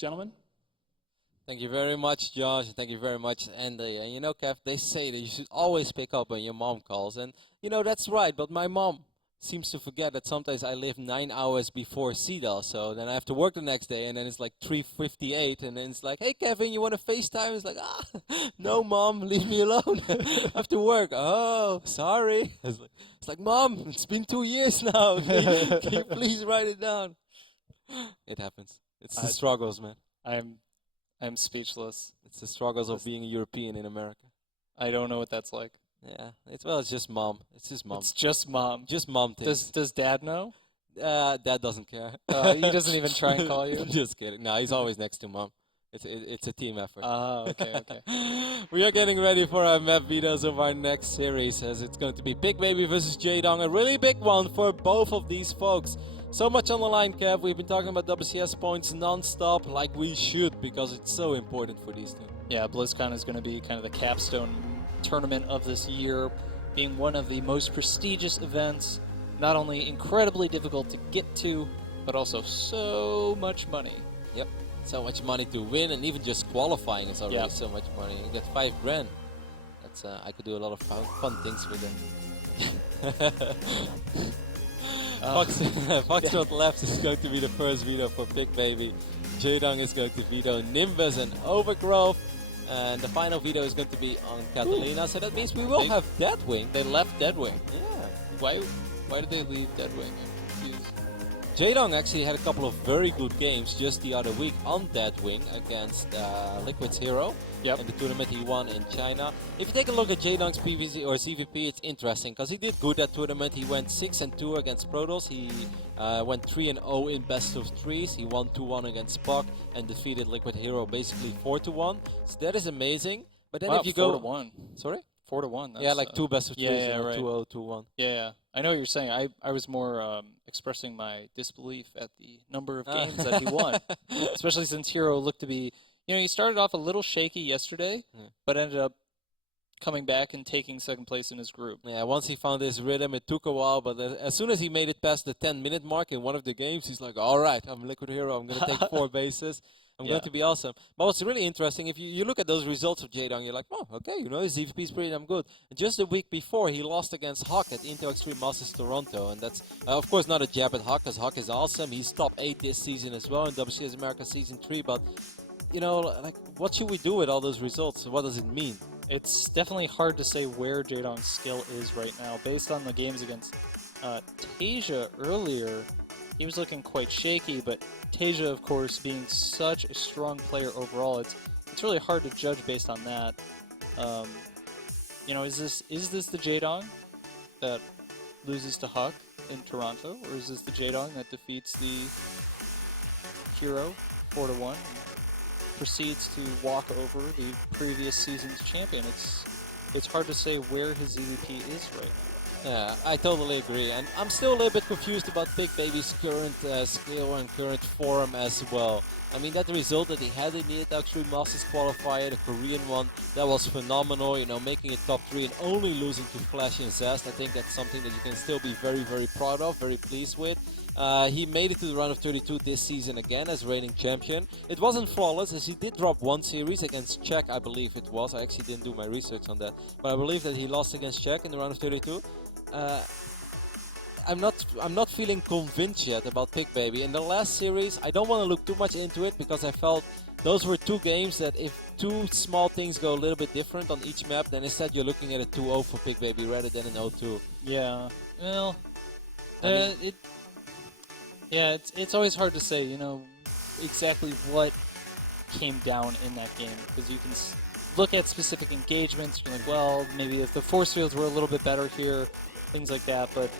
gentlemen. Thank you very much, Josh. Thank you very much, Andy. And you know, Kev, they say that you should always pick up when your mom calls. And, you know, that's right. But my mom seems to forget that sometimes I live 9 hours before CDL. So then I have to work the next day. And then it's like 3:58. And then it's like, hey, Kevin, you want to FaceTime? It's like, no, Mom, leave me alone. I have to work. Oh, sorry. It's like, Mom, it's been 2 years now. Can you please write it down? It happens. It's the struggles, man. I'm speechless. It's the struggles of being a European in America. I don't know what that's like. Yeah, it's just mom. It's just mom. It's just mom. Just mom things. Does Dad know? Dad doesn't care. He doesn't even try and call you? Just kidding. No, he's always next to mom. It's a team effort. Okay. We are getting ready for our map videos of our next series, as it's going to be Pigbaby versus Jeadong, a really big one for both of these folks. So much on the line, Kev. We've been talking about WCS points non-stop, like we should, because it's so important for these two. Yeah, BlizzCon is going to be kind of the capstone tournament of this year, being one of the most prestigious events, not only incredibly difficult to get to, but also so much money. Yep, so much money to win, and even just qualifying is already so much money. You get $5 grand. That's I could do a lot of fun things with it. Foxtrot left is going to be the first veto for Pigbaby. Jeadong is going to veto Nimbus and Overgrowth. And the final veto is going to be on Catalina. So that means we will have Deadwing. They left Deadwing. Yeah. Why did they leave Deadwing? I'm confused. Jeadong actually had a couple of very good games just the other week on Deadwing against Liquid's Hero. Yep. In the tournament he won in China. If you take a look at Jaedong's PVZ or ZvP, it's interesting because he did good that tournament. He went 6-2 against Protoss. He went 3-0 in best of threes. He won 2-1 against Puck and defeated Liquid Hero basically 4-1. So that is amazing. But then if you go 4-1. Sorry? 4-1. Yeah, like 2 best of threes. Yeah, right. 2-0, 2-1. Yeah, I know what you're saying. I was more expressing my disbelief at the number of games that he won, especially since Hero looked to be. You know, he started off a little shaky yesterday, but ended up coming back and taking second place in his group. Yeah, once he found his rhythm, it took a while, but as soon as he made it past the 10-minute mark in one of the games, he's like, all right, I'm Liquid Hero, I'm going to take 4 bases. I'm going to be awesome. But what's really interesting, if you look at those results of Jeadong, you're like, oh, okay, you know, his ZvP is pretty damn good. And just a week before, he lost against Hawk at Intel Extreme Masters Toronto. And that's, of course, not a jab at Hawk, because Hawk is awesome. He's top 8 this season as well in WCS America Season 3. But, you know, like, what should we do with all those results? What does it mean? It's definitely hard to say where Jaedong's skill is right now. Based on the games against Tasia earlier, he was looking quite shaky, but Tasia, of course, being such a strong player overall, it's really hard to judge based on that. You know, is this the Jeadong that loses to Huck in Toronto, or is this the Jeadong that defeats the Hero 4-1 and proceeds to walk over the previous season's champion? It's hard to say where his ZvP is right now. Yeah, I totally agree, and I'm still a little bit confused about Pigbaby's current skill and current form as well. I mean, that result that he had in the Extreme Masters qualifier, the Korean one, that was phenomenal, you know, making it top 3 and only losing to Flash and Zest. I think that's something that you can still be very, very proud of, very pleased with. He made it to the round of 32 this season again as reigning champion. It wasn't flawless, as he did drop 1 series against Czech, I believe it was. I actually didn't do my research on that, but I believe that he lost against Czech in the round of 32. I'm not feeling convinced yet about Pigbaby. In the last series, I don't want to look too much into it because I felt those were 2 games that if 2 small things go a little bit different on each map, then instead you're looking at a 2-0 for Pigbaby rather than an 0-2. Yeah, well, it's always hard to say, you know, exactly what came down in that game, because you can look at specific engagements, you're like, well, maybe if the force fields were a little bit better here, things like that, but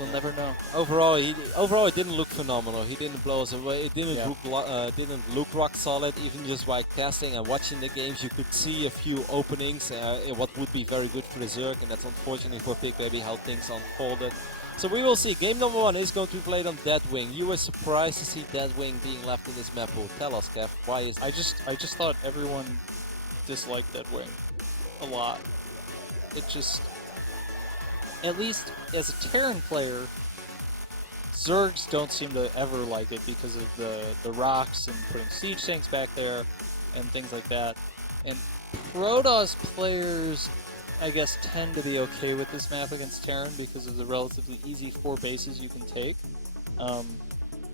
we'll never know. Overall, it didn't look phenomenal. He didn't blow us away. It didn't look rock solid. Even just by testing and watching the games, you could see a few openings. What would be very good for the Zerg, and that's unfortunately for Pigbaby how things unfolded. So we will see. Game number 1 is going to be played on Deadwing. You were surprised to see Deadwing being left in this map pool. Tell us, Kev, why is I just thought everyone disliked Deadwing a lot. It just, at least as a Terran player, Zergs don't seem to ever like it because of the rocks and putting siege tanks back there and things like that. And Protoss players, I guess, tend to be okay with this map against Terran because of the relatively easy 4 bases you can take.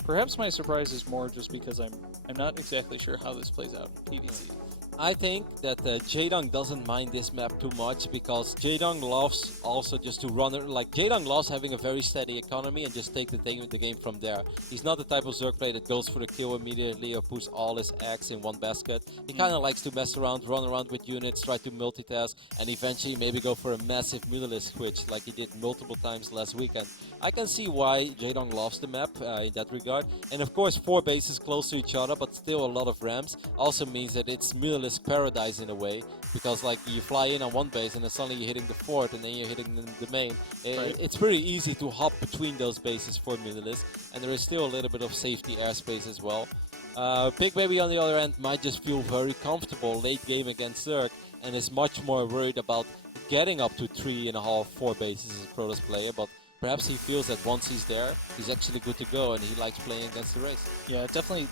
Perhaps my surprise is more just because I'm not exactly sure how this plays out in PvC. I think that Jeadong doesn't mind this map too much because Jeadong loves also just to run it. Like, Jeadong loves having a very steady economy and just take the game from there. He's not the type of Zerg player that goes for the kill immediately or puts all his eggs in one basket. He kind of likes to mess around, run around with units, try to multitask, and eventually maybe go for a massive Mutalisk switch like he did multiple times last weekend. I can see why Jeadong loves the map in that regard. And of course, 4 bases close to each other, but still a lot of ramps, also means that it's Mutalisk paradise in a way, because like you fly in on one base and then suddenly you're hitting the fourth and then you're hitting the main. Right. It's pretty easy to hop between those bases for Mutalisk, and there is still a little bit of safety airspace as well. Pigbaby on the other end might just feel very comfortable late game against Zerg and is much more worried about getting up to 3.5, 4 bases as a Protoss player, but perhaps he feels that once he's there, he's actually good to go and he likes playing against the race. Yeah, definitely.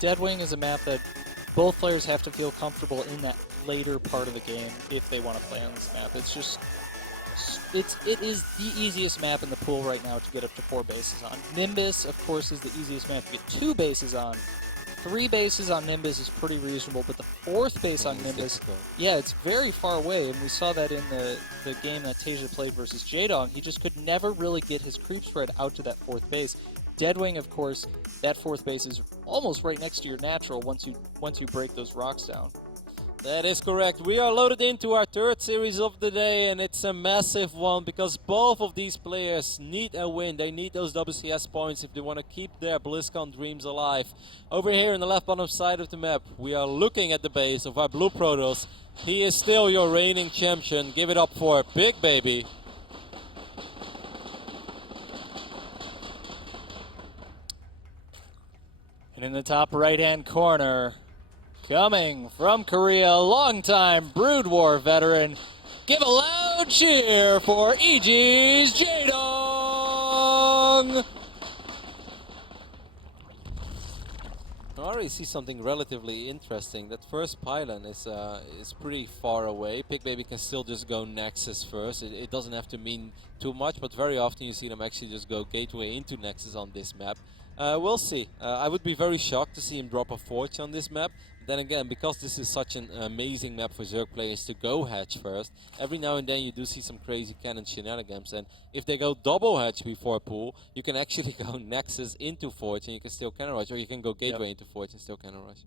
Deadwing is a map that both players have to feel comfortable in that later part of the game if they want to play on this map. It's just, it is the easiest map in the pool right now to get up to 4 bases on. Nimbus, of course, is the easiest map to get 2 bases on. 3 bases on Nimbus is pretty reasonable, but the 4th base on Nimbus, yeah, it's very far away, and we saw that in the game that Tasia played versus Jaedong. He just could never really get his creep spread out to that 4th base. Deadwing, of course, that 4th base is almost right next to your natural once you break those rocks down. That is correct. We are loaded into our 3rd series of the day, and it's a massive one because both of these players need a win. They need those WCS points if they want to keep their BlizzCon dreams alive. Over here in the left bottom side of the map, we are looking at the base of our Blue Protoss. He is still your reigning champion. Give it up for Pigbaby. And in the top right-hand corner, coming from Korea, longtime Brood War veteran, give a loud cheer for EG's Jeadong! I already see something relatively interesting. That first pylon is pretty far away. Pigbaby can still just go Nexus first. It doesn't have to mean too much, but very often you see them actually just go Gateway into Nexus on this map. We'll see. I would be very shocked to see him drop a Forge on this map. Then again, because this is such an amazing map for Zerg players to go Hatch first, every now and then you do see some crazy cannon shenanigans. And if they go double Hatch before pool, you can actually go Nexus into Forge and you can still cannon rush, or you can go Gateway into Forge and still cannon rush.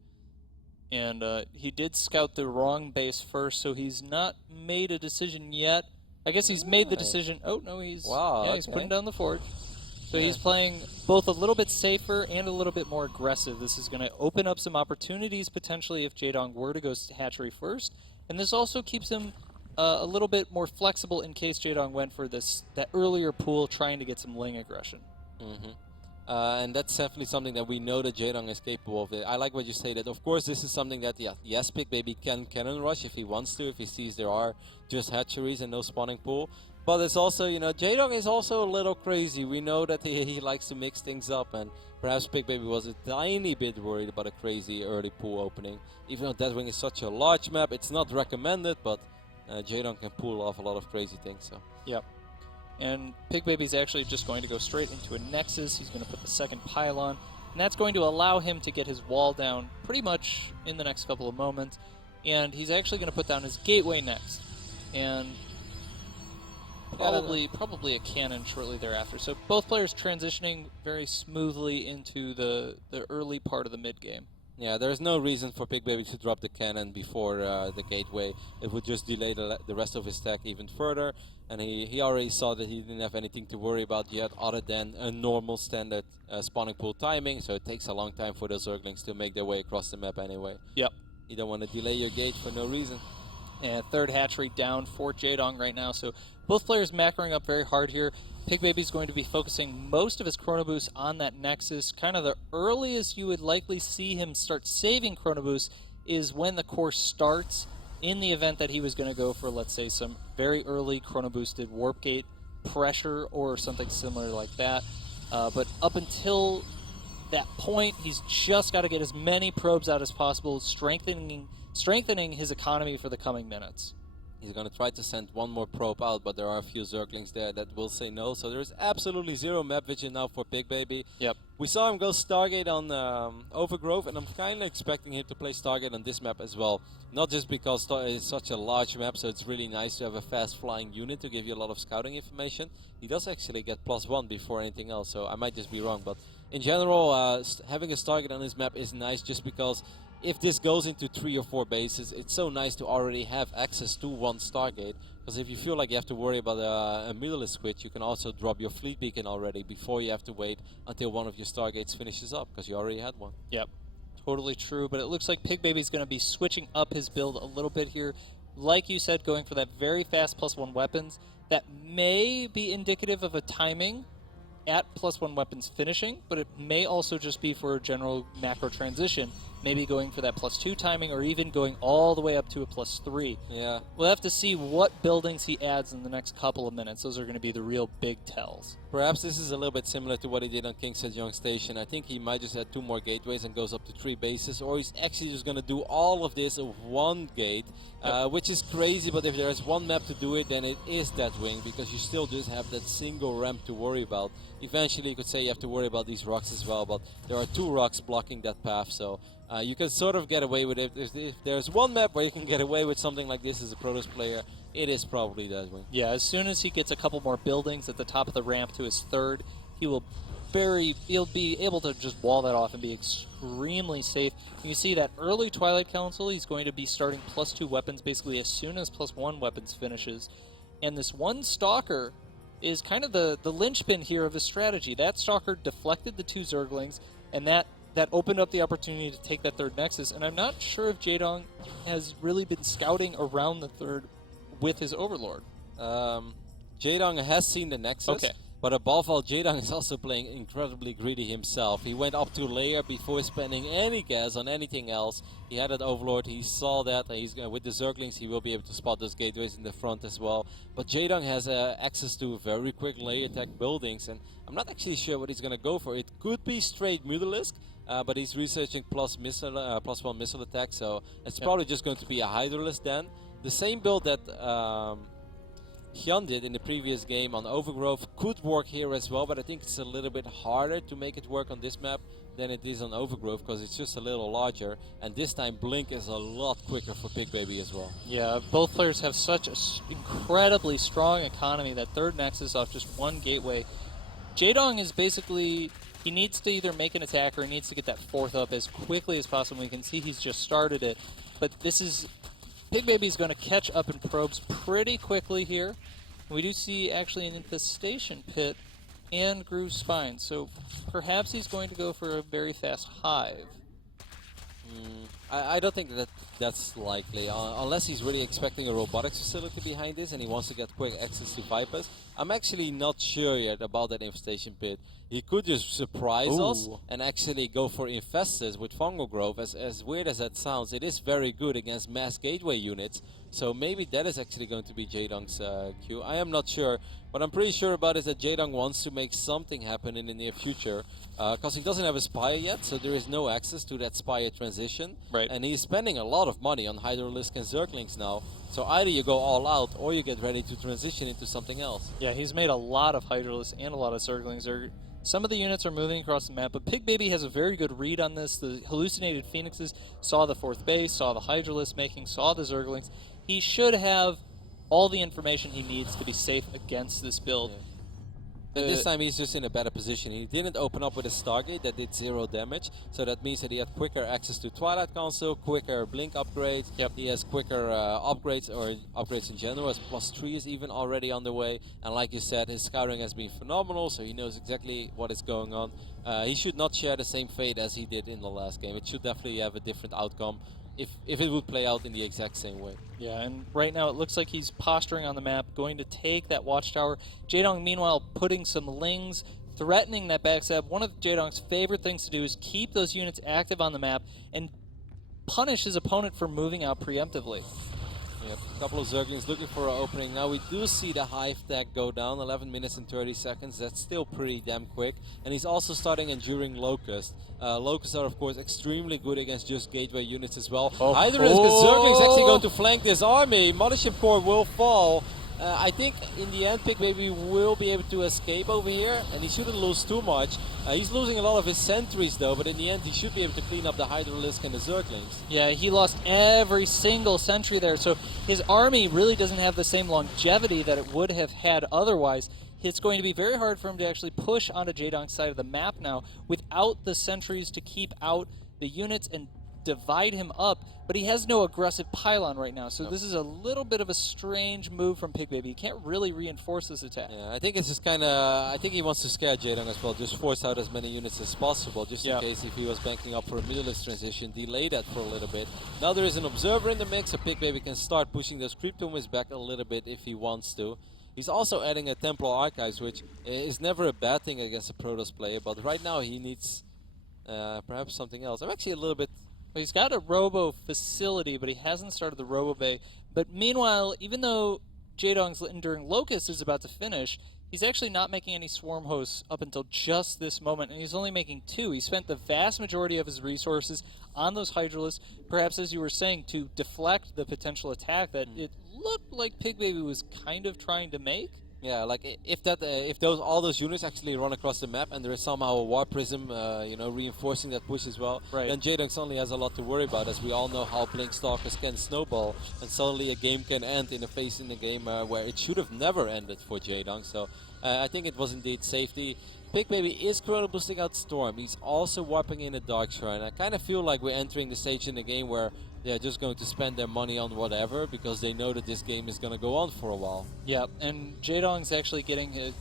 And he did scout the wrong base first, so he's not made a decision yet. I guess he's made the decision. Oh, no, he's he's putting down the Forge. So he's playing both a little bit safer and a little bit more aggressive. This is going to open up some opportunities potentially if Jeadong were to go hatchery first. And this also keeps him a little bit more flexible in case Jeadong went for that earlier pool trying to get some Ling aggression. And that's definitely something that we know that Jeadong is capable of. I like what you say that, of course, this is something that, yes, Pigbaby can cannon rush if he wants to, if he sees there are just hatcheries and no spawning pool. But it's also, you know, Jeadong is also a little crazy. We know that he likes to mix things up, and perhaps Pigbaby was a tiny bit worried about a crazy early pool opening. Even though Deadwing is such a large map, it's not recommended, but Jeadong can pull off a lot of crazy things. So. Yep. And Pigbaby's actually just going to go straight into a Nexus. He's going to put the 2nd pylon, and that's going to allow him to get his wall down pretty much in the next couple of moments. And he's actually going to put down his Gateway next. And probably a cannon shortly thereafter. So both players transitioning very smoothly into the early part of the mid game. Yeah, there's no reason for Pigbaby to drop the cannon before the Gateway. It would just delay the rest of his stack even further, and he already saw that he didn't have anything to worry about yet other than a normal standard spawning pool timing, so it takes a long time for those Zerglings to make their way across the map anyway. Yep. You don't want to delay your gate for no reason. And 3rd hatchery down for Jeadong right now, so both players macroing up very hard here. Pigbaby's going to be focusing most of his Chrono Boost on that Nexus. Kind of the earliest you would likely see him start saving Chrono Boost is when the course starts, in the event that he was going to go for, let's say, some very early Chrono Boosted Warp Gate pressure or something similar like that. But up until that point, he's just got to get as many probes out as possible, strengthening his economy for the coming minutes. He's going to try to send one more probe out, but there are a few Zerglings there that will say no. So there's absolutely zero map vision now for Pigbaby. Yep. We saw him go Stargate on Overgrowth, and I'm kind of expecting him to play Stargate on this map as well. Not just because it's such a large map, so it's really nice to have a fast-flying unit to give you a lot of scouting information. He does actually get +1 before anything else, so I might just be wrong. But in general, having a Stargate on this map is nice just because if this goes into 3 or 4 bases, it's so nice to already have access to one Stargate. Because if you feel like you have to worry about a mirrorless switch, you can also drop your fleet beacon already before you have to wait until one of your Stargates finishes up, because you already had one. Yep, totally true. But it looks like Pigbaby's going to be switching up his build a little bit here. Like you said, going for that very fast +1 weapons. That may be indicative of a timing at +1 weapons finishing, but it may also just be for a general macro transition. Maybe going for that +2 timing, or even going all the way up to a +3. Yeah. We'll have to see what buildings he adds in the next couple of minutes. Those are going to be the real big tells. Perhaps this is a little bit similar to what he did on King Sejong Station. I think he might just add 2 more gateways and goes up to 3 bases, or he's actually just going to do all of this of 1 gate, which is crazy, but if there's one map to do it, then it is Deadwing, because you still just have that single ramp to worry about. Eventually you could say you have to worry about these rocks as well, but there are 2 rocks blocking that path, so you can sort of get away with it. If there's one map where you can get away with something like this as a Protoss player, it is probably Deadwing. Yeah, as soon as he gets a couple more buildings at the top of the ramp to his 3rd, he'll be able to just wall that off and be extremely safe. You see that early Twilight Council, he's going to be starting +2 weapons basically as soon as +1 weapons finishes. And this one Stalker is kind of the linchpin here of his strategy. That Stalker deflected the 2 Zerglings, and that opened up the opportunity to take that 3rd Nexus. And I'm not sure if Jeadong has really been scouting around the 3rd with his Overlord. Jeadong has seen the Nexus. Okay. But above all, Jeadong is also playing incredibly greedy himself. He went up to layer before spending any gas on anything else. He had that Overlord, he saw that, and he's with the Zerglings he will be able to spot those gateways in the front as well. But Jeadong has access to very quick layer attack buildings, and I'm not actually sure what he's going to go for. It could be straight Mutalisk, but he's researching +1 missile attack, so it's probably just going to be a Hydralisk then. The same build that Hyun did in the previous game on Overgrowth could work here as well, but I think it's a little bit harder to make it work on this map than it is on Overgrowth, because it's just a little larger, and this time Blink is a lot quicker for Pigbaby as well. Yeah, both players have such an incredibly strong economy. That 3rd Nexus off just 1 gateway. Jaedong is basically, he needs to either make an attack or he needs to get that 4th up as quickly as possible. You can see he's just started it, but this is, Pigbaby's going to catch up in probes pretty quickly here. We do see actually an infestation pit and groove spine, so perhaps he's going to go for a very fast hive. I don't think that's likely, unless he's really expecting a robotics facility behind this and he wants to get quick access to Vipers. I'm actually not sure yet about that infestation pit. He could just surprise us and actually go for Infestors with Fungal Grove. As weird as that sounds, it is very good against mass gateway units, so maybe that is actually going to be Jaedong's Q. I am not sure. What I'm pretty sure about is that Jeadong wants to make something happen in the near future, because he doesn't have a Spire yet, so there is no access to that Spire transition. Right. And he's spending a lot of money on Hydralisk and Zerglings now, so either you go all out or you get ready to transition into something else. Yeah, he's made a lot of Hydralisks and a lot of Zerglings. Some of the units are moving across the map, but Pigbaby has a very good read on this. The hallucinated Phoenixes saw the 4th base, saw the Hydralisk making, saw the Zerglings. He should have all the information he needs to be safe against this build. Yeah. And this time he's just in a better position. He didn't open up with a Stargate that did 0 damage, so that means that he had quicker access to Twilight Council, quicker Blink upgrades. Yep. He has quicker upgrades, or upgrades in general, as +3 is even already on the way. And like you said, his scouting has been phenomenal, so he knows exactly what is going on. He should not share the same fate as he did in the last game. It should definitely have a different outcome if it would play out in the exact same way. Yeah, and right now it looks like he's posturing on the map, going to take that watchtower. Jeadong, meanwhile, putting some lings, threatening that backstab. One of Jaedong's favorite things to do is keep those units active on the map and punish his opponent for moving out preemptively. Yep, a couple of Zerglings looking for an opening. Now we do see the Hive tag go down, 11 minutes and 30 seconds. That's still pretty damn quick. And he's also starting Enduring Locust. Locusts are, of course, extremely good against just gateway units as well. Either is Zergling's actually going to flank this army. Mothership Core will fall. I think in the end, Pigbaby will be able to escape over here, and he shouldn't lose too much. He's losing a lot of his sentries though, but in the end he should be able to clean up the Hydralisk and the Zerglings. Yeah, he lost every single sentry there, so his army really doesn't have the same longevity that it would have had otherwise. It's going to be very hard for him to actually push onto Jaedong's side of the map now without the sentries to keep out the units and divide him up, but he has no aggressive pylon right now, so this is a little bit of a strange move from Pigbaby. He can't really reinforce this attack. Yeah, I think it's just kind of, I think he wants to scare Jeadong as well, just force out as many units as possible, just in case if he was banking up for a Midgame transition, delay that for a little bit. Now there is an observer in the mix, so Pigbaby can start pushing those creep tombs back a little bit if he wants to. He's also adding a Templar Archives, which is never a bad thing against a Protoss player, but right now he needs perhaps something else. I'm actually a little bit... Well, he's got a Robo facility, but he hasn't started the Robo Bay. But meanwhile, even though Jaedong's Enduring Locust is about to finish, he's actually not making any Swarm Hosts up until just this moment, and he's only making 2. He spent the vast majority of his resources on those Hydralisks, perhaps as you were saying, to deflect the potential attack that it looked like Pigbaby was kind of trying to make. Yeah, like if all those units actually run across the map and there is somehow a War Prism, you know, reinforcing that push as well, then Jeadong suddenly has a lot to worry about, as we all know how Blink Stalkers can snowball, and suddenly a game can end in a phase in the game where it should have never ended for Jeadong. So I think it was indeed safety. Pigbaby is Chrono Boosting out Storm. He's also warping in a Dark Shrine. I kind of feel like we're entering the stage in the game where they're just going to spend their money on whatever because they know that this game is going to go on for a while. Yeah, and Jaedong's actually getting an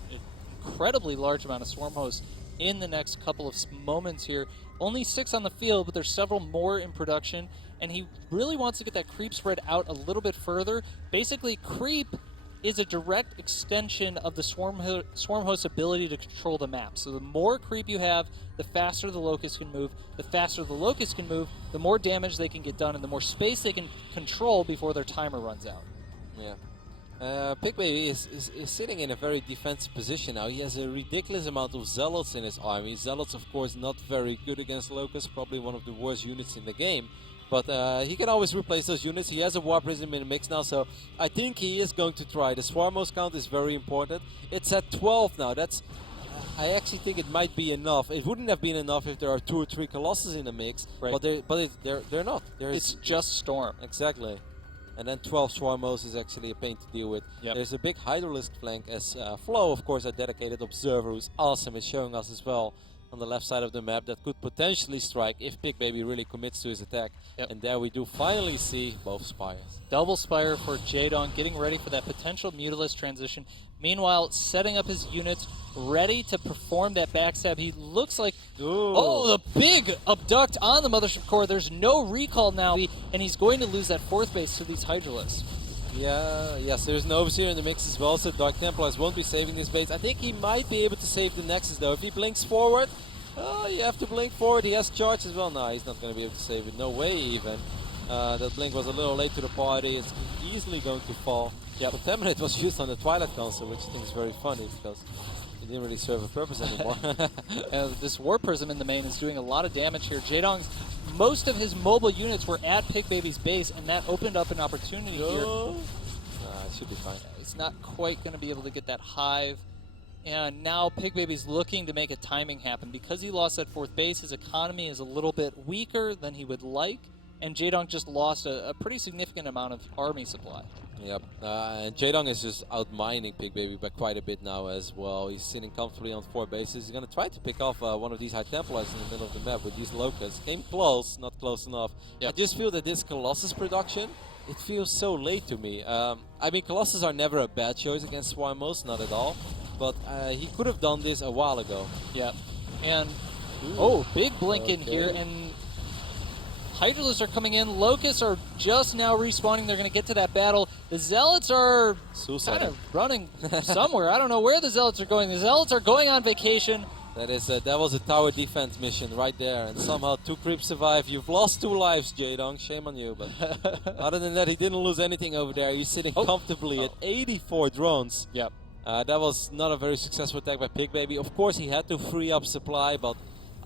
incredibly large amount of Swarm Hosts in the next couple of moments here. Only 6 on the field, but there's several more in production, and he really wants to get that creep spread out a little bit further. Basically, creep is a direct extension of the Swarm Host's ability to control the map. So the more creep you have, the faster the Locust can move. The faster the Locust can move, the more damage they can get done, and the more space they can control before their timer runs out. Yeah. Pigbaby is sitting in a very defensive position now. He has a ridiculous amount of Zealots in his army. Zealots, of course, not very good against Locusts, probably one of the worst units in the game. But he can always replace those units. He has a War Prism in the mix now, so I think he is going to try. The Swarm Host count is very important. It's at 12 now. That's... I actually think it might be enough. It wouldn't have been enough if there are 2 or 3 Colossus in the mix, but they're not. It's just Storm. Exactly. And then 12 Swarm Hosts is actually a pain to deal with. There's a big Hydralisk flank as Flo, of course, a dedicated observer who's awesome, is showing us as well on the left side of the map that could potentially strike if Pigbaby really commits to his attack. And there we do finally see both Spires. Double Spire for Jeadong, getting ready for that potential Mutalisk transition. Meanwhile, setting up his units, ready to perform that backstab. He looks like... Oh, the big abduct on the Mothership Core. There's no recall now, and he's going to lose that 4th base to these Hydralisks. Yes, there's an Overseer in the mix as well, so Dark Templars won't be saving this base. I think he might be able to save the Nexus though. If he blinks forward, you have to blink forward. He has charge as well. No, he's not going to be able to save it. No way even. That blink was a little late to the party. It's easily going to fall. Yeah, but Contaminate was used on the Twilight Council, which I think is very funny because it didn't really serve a purpose anymore. This War Prism in the main is doing a lot of damage here. Jaedong's, most of his mobile units were at Pigbaby's base, and that opened up an opportunity here. It should be fine. He's not quite going to be able to get that Hive. And now Pigbaby's looking to make a timing happen. Because he lost that 4th base, his economy is a little bit weaker than he would like. And Jeadong just lost a pretty significant amount of army supply. Yep, and Jeadong is just outmining Pigbaby by quite a bit now as well. He's sitting comfortably on 4 bases. He's going to try to pick off one of these High Templars in the middle of the map with these Locusts. Came close, not close enough. I just feel that this Colossus production, it feels so late to me. I mean, Colossus are never a bad choice against Swarm Hosts, not at all. But he could have done this a while ago. Yeah, and big blink in here, and Hydralisks are coming in. Locusts are just now respawning. They're going to get to that battle. The Zealots are kind of running somewhere. I don't know where the Zealots are going. The Zealots are going on vacation. That was a tower defense mission right there, and somehow 2 creeps survive. You've lost 2 lives, Jeadong. Shame on you, but other than that, he didn't lose anything over there. He's sitting comfortably at 84 drones. Yep. That was not a very successful attack by Pigbaby. Of course, he had to free up supply, but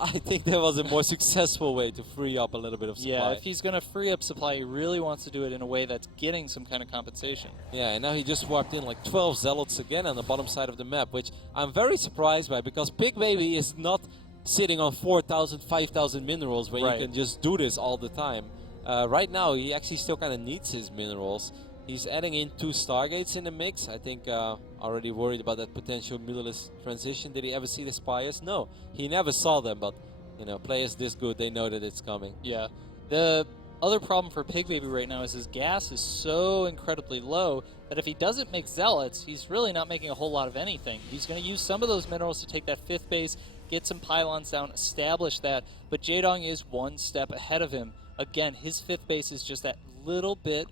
I think there was a more successful way to free up a little bit of supply. Yeah, if he's going to free up supply, he really wants to do it in a way that's getting some kind of compensation. Yeah, and now he just swapped in like 12 Zealots again on the bottom side of the map, which I'm very surprised by, because Pigbaby is not sitting on 4,000, 5,000 minerals where you can just do this all the time. Right now, he actually still kind of needs his minerals. He's adding in 2 Stargates in the mix. I think already worried about that potential mirrorless transition. Did he ever see the Spires? No, he never saw them, but you know, players this good, they know that it's coming. Yeah. The other problem for Pigbaby right now is his gas is so incredibly low that if he doesn't make Zealots, he's really not making a whole lot of anything. He's going to use some of those minerals to take that 5th base, get some pylons down, establish that, but Jeadong is 1 step ahead of him. Again, his 5th base is just that little bit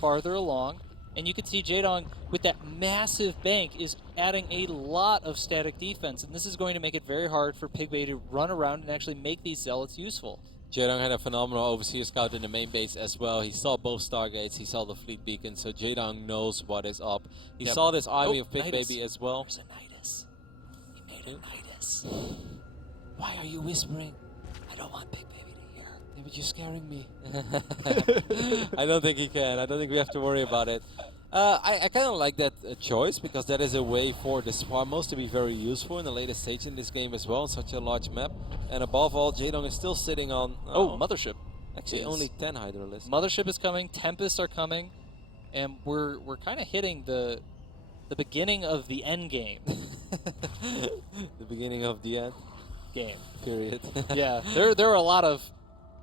farther along, and you can see Jeadong with that massive bank is adding a lot of static defense, and this is going to make it very hard for Pigbaby to run around and actually make these Zealots useful. Jeadong had a phenomenal overseer scout in the main base as well. He saw both Stargates, he saw the fleet beacon, so Jeadong knows what is up. He saw this army of Pigbaby as well. There's a Nidus. He made a Nidus. Why are you whispering? I don't want Pigbaby to hear. Yeah, but you're scaring me. I don't think he can. I don't think we have to worry about it. I kind of like that choice, because that is a way for the Swarmos to be very useful in the later stage in this game as well, on such a large map. And above all, Jeadong is still sitting on... Mothership. Actually, only 10 Hydralisks. Mothership is coming, Tempests are coming, and we're kind of hitting the beginning of the end game. The beginning of the end? Game. Period. Yeah, there are a lot of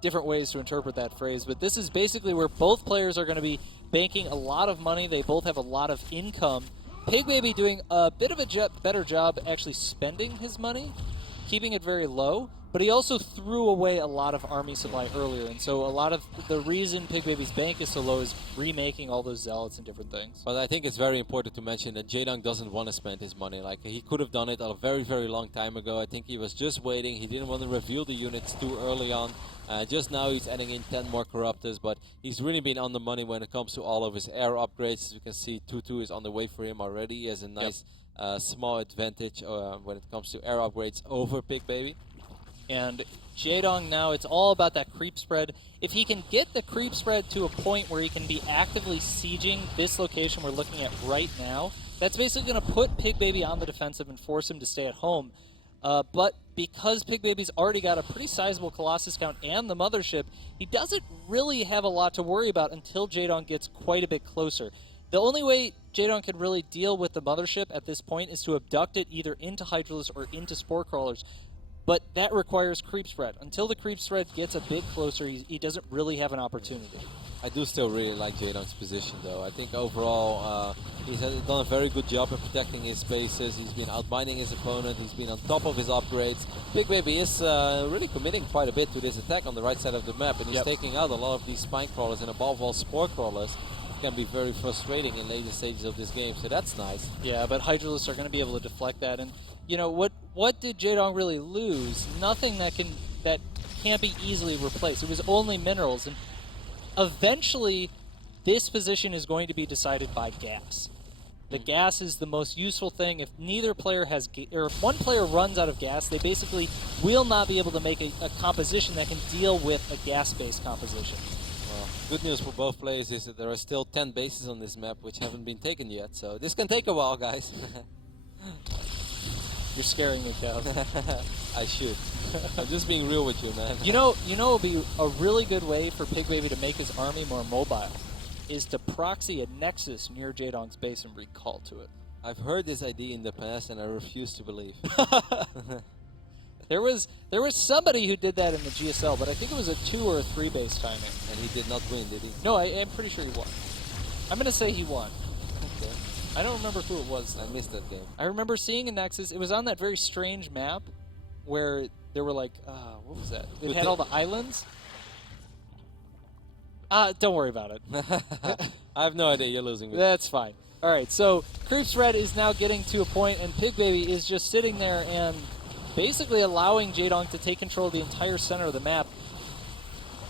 different ways to interpret that phrase, but this is basically where both players are going to be banking a lot of money. They both have a lot of income. Pigbaby doing a bit of a better job actually spending his money, keeping it very low, but he also threw away a lot of army supply earlier, and so a lot of the reason Pigbaby's bank is so low is remaking all those Zealots and different things. But I think it's very important to mention that Jeadong doesn't want to spend his money. Like, he could have done it a very, very long time ago. I think he was just waiting. He didn't want to reveal the units too early on. Just now he's adding in 10 more Corruptors, but he's really been on the money when it comes to all of his air upgrades. As you can see, 2-2 is on the way for him already. He has a nice small advantage when it comes to air upgrades over Pigbaby. And Jeadong now, it's all about that creep spread. If he can get the creep spread to a point where he can be actively sieging this location we're looking at right now, that's basically going to put Pigbaby on the defensive and force him to stay at home. But because Pigbaby's already got a pretty sizable Colossus count and the Mothership, he doesn't really have a lot to worry about until Jeadong gets quite a bit closer. The only way Jeadong can really deal with the Mothership at this point is to abduct it either into Hydralisks or into Spore Crawlers. But that requires creep spread. Until the creep spread gets a bit closer, he doesn't really have an opportunity. I do still really like Jeadong's position, though. I think overall he's done a very good job in protecting his spaces. He's been outmining his opponent. He's been on top of his upgrades. Pigbaby is really committing quite a bit to this attack on the right side of the map, and he's taking out a lot of these Spine Crawlers and above all Spore Crawlers. It can be very frustrating in later stages of this game, so that's nice. Yeah, but Hydralisks are going to be able to deflect that, and you know what did Jeadong really lose? Nothing that can't be easily replaced. It was only minerals, and eventually this position is going to be decided by gas. The gas is the most useful thing. If neither player has, or if one player runs out of gas, they basically will not be able to make a composition that can deal with a gas-based composition. Well, good news for both players is that there are still 10 bases on this map which haven't been taken yet, so this can take a while, guys. You're scaring me, Kev. I should. I'm just being real with you, man. You know it would be a really good way for Pigbaby to make his army more mobile, is to proxy a Nexus near Jaedong's base and recall to it. I've heard this idea in the past and I refuse to believe. There was somebody who did that in the GSL, but I think it was a 2 or a 3 base timing. And he did not win, did he? No, I'm pretty sure he won. I'm going to say he won. Okay. I don't remember who it was. I missed that game. I remember seeing a Nexus. It was on that very strange map where there were like, what was that? It had all the islands. Don't worry about it. I have no idea. You're losing me. That's fine. All right, so Creep Spread is now getting to a point, and Pigbaby is just sitting there, and basically allowing Jeadong to take control of the entire center of the map.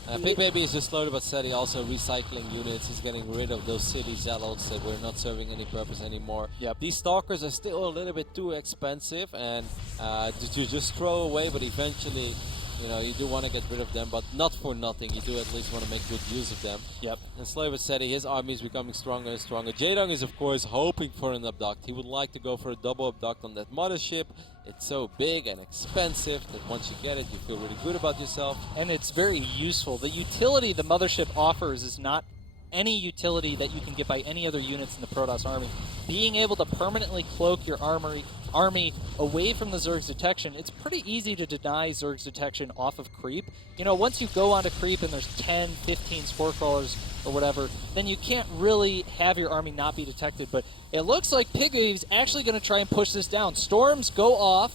Pigbaby is just slowly but steady also recycling units. He's getting rid of those city zealots that were not serving any purpose anymore. Yep. These stalkers are still a little bit too expensive and to just throw away, but eventually, you know, you do want to get rid of them, but not for nothing. You do at least want to make good use of them. Yep. And slowly but steady, his army is becoming stronger and stronger. Jeadong is, of course, hoping for an abduct. He would like to go for a double abduct on that mothership. It's so big and expensive that once you get it, you feel really good about yourself. And it's very useful. The utility the mothership offers is not any utility that you can get by any other units in the Protoss army. Being able to permanently cloak your army away from the Zerg's detection, it's pretty easy to deny Zerg's detection off of creep. You know, once you go onto creep and there's 10, 15 spore crawlers or whatever, then you can't really have your army not be detected. But it looks like Pigbaby's actually going to try and push this down. Storms go off.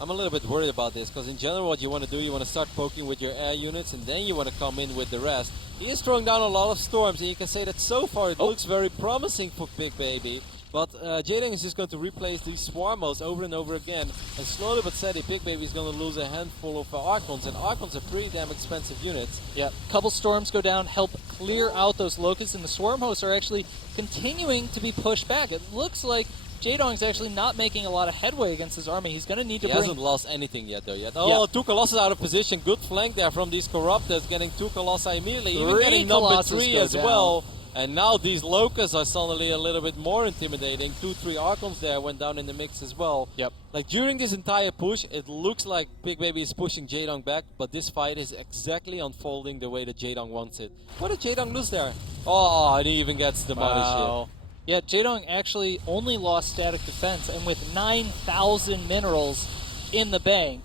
I'm a little bit worried about this, because in general what you want to do, you want to start poking with your air units, and then you want to come in with the rest. He is throwing down a lot of storms, and you can say that so far it looks very promising for Pigbaby. But Jeadong is just going to replace these swarmos over and over again, and slowly but steady Pigbaby is going to lose a handful of Archons, and Archons are pretty damn expensive units. Yeah, couple storms go down, help clear out those locusts, and the swarm hosts are actually continuing to be pushed back. It looks like Jaedong's actually not making a lot of headway against his army. He's going to need to He bring... hasn't lost anything yet, though, yet. Oh, Yeah. 2 Colossus out of position. Good flank there from these Corruptors, getting 2 Colossi immediately. Even Three getting number Colossus 3 go as down. well. And now these Locusts are suddenly a little bit more intimidating. 2, 3 Archons there went down in the mix as well. Yep. Like, during this entire push, it looks like Pigbaby is pushing Jeadong back, but this fight is exactly unfolding the way that Jeadong wants it. What did Jeadong lose there? Oh, and he even gets the mothership. Yeah, Jeadong actually only lost static defense, and with 9,000 minerals in the bank,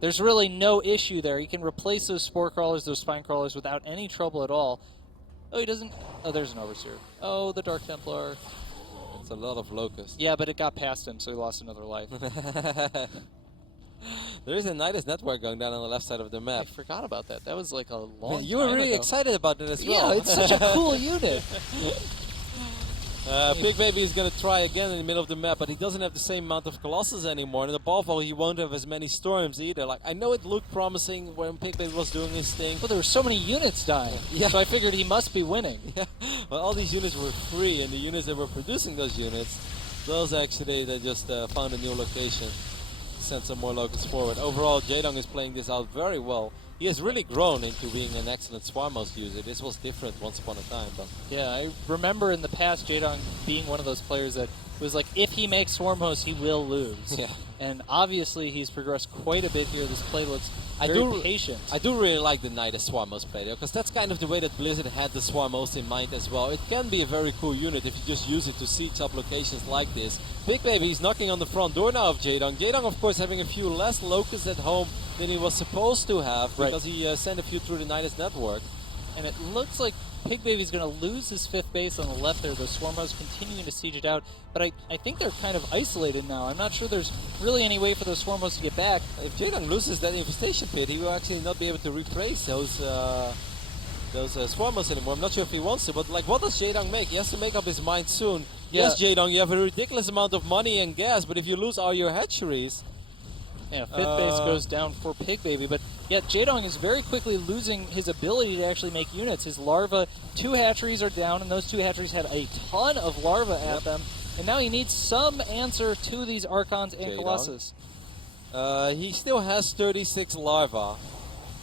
there's really no issue there. He can replace those spore crawlers, those spine crawlers without any trouble at all. Oh, he doesn't... Oh, there's an Overseer. Oh, the Dark Templar. It's a lot of Locusts. Yeah, but it got past him, so he lost another life. There is a Nidus network going down on the left side of the I map. forgot about that. That was like a long You were time really ago. excited about it as well. Yeah, it's such a cool unit. Pigbaby is going to try again in the middle of the map, but he doesn't have the same amount of Colossus anymore, and above all, he won't have as many storms either. Like, I know it looked promising when Pigbaby was doing his thing. Well, there were so many units dying, Yeah. so I figured he must be winning. Yeah, but all these units were free, and the units that were producing those units, those actually, they just found a new location, sent some more Locusts forward. Overall, Jeadong is playing this out very well. He has really grown into being an excellent Swarmhost user. This was different once upon a time, but Yeah, I remember in the past Jeadong being one of those players that was like, if he makes Swarm Host, he will lose. Yeah. And obviously he's progressed quite a bit here. This play looks very patient. I do really like the Nidus Swarmhost play though, because that's kind of the way that Blizzard had the Swarmhost in mind as well. It can be a very cool unit if you just use it to siege up locations like this. Pigbaby is knocking on the front door now of Jeadong. Jeadong, of course, having a few less Locusts at home than he was supposed to have, Right. because he sent a few through the Nidus network. And it looks like Pigbaby's going to lose his 5th base on the left there. The Swarm Hosts continuing to siege it out. But I think they're kind of isolated now. I'm not sure there's really any way for those Swarm Hosts to get back. If Jeadong loses that infestation pit, he will actually not be able to replace those Swarmhosts anymore. I'm not sure if he wants to, but like, what does Jeadong make? He has to make up his mind soon. Yeah. Yes, Jeadong, you have a ridiculous amount of money and gas, but if you lose all your hatcheries... Yeah, 5th base goes down for Pigbaby, but yeah, Jeadong is very quickly losing his ability to actually make units. His larva, 2 hatcheries are down, and those 2 hatcheries had a ton of larva at them, and now he needs some answer to these Archons and Jeadong. Colossus. he still has 36 larvae,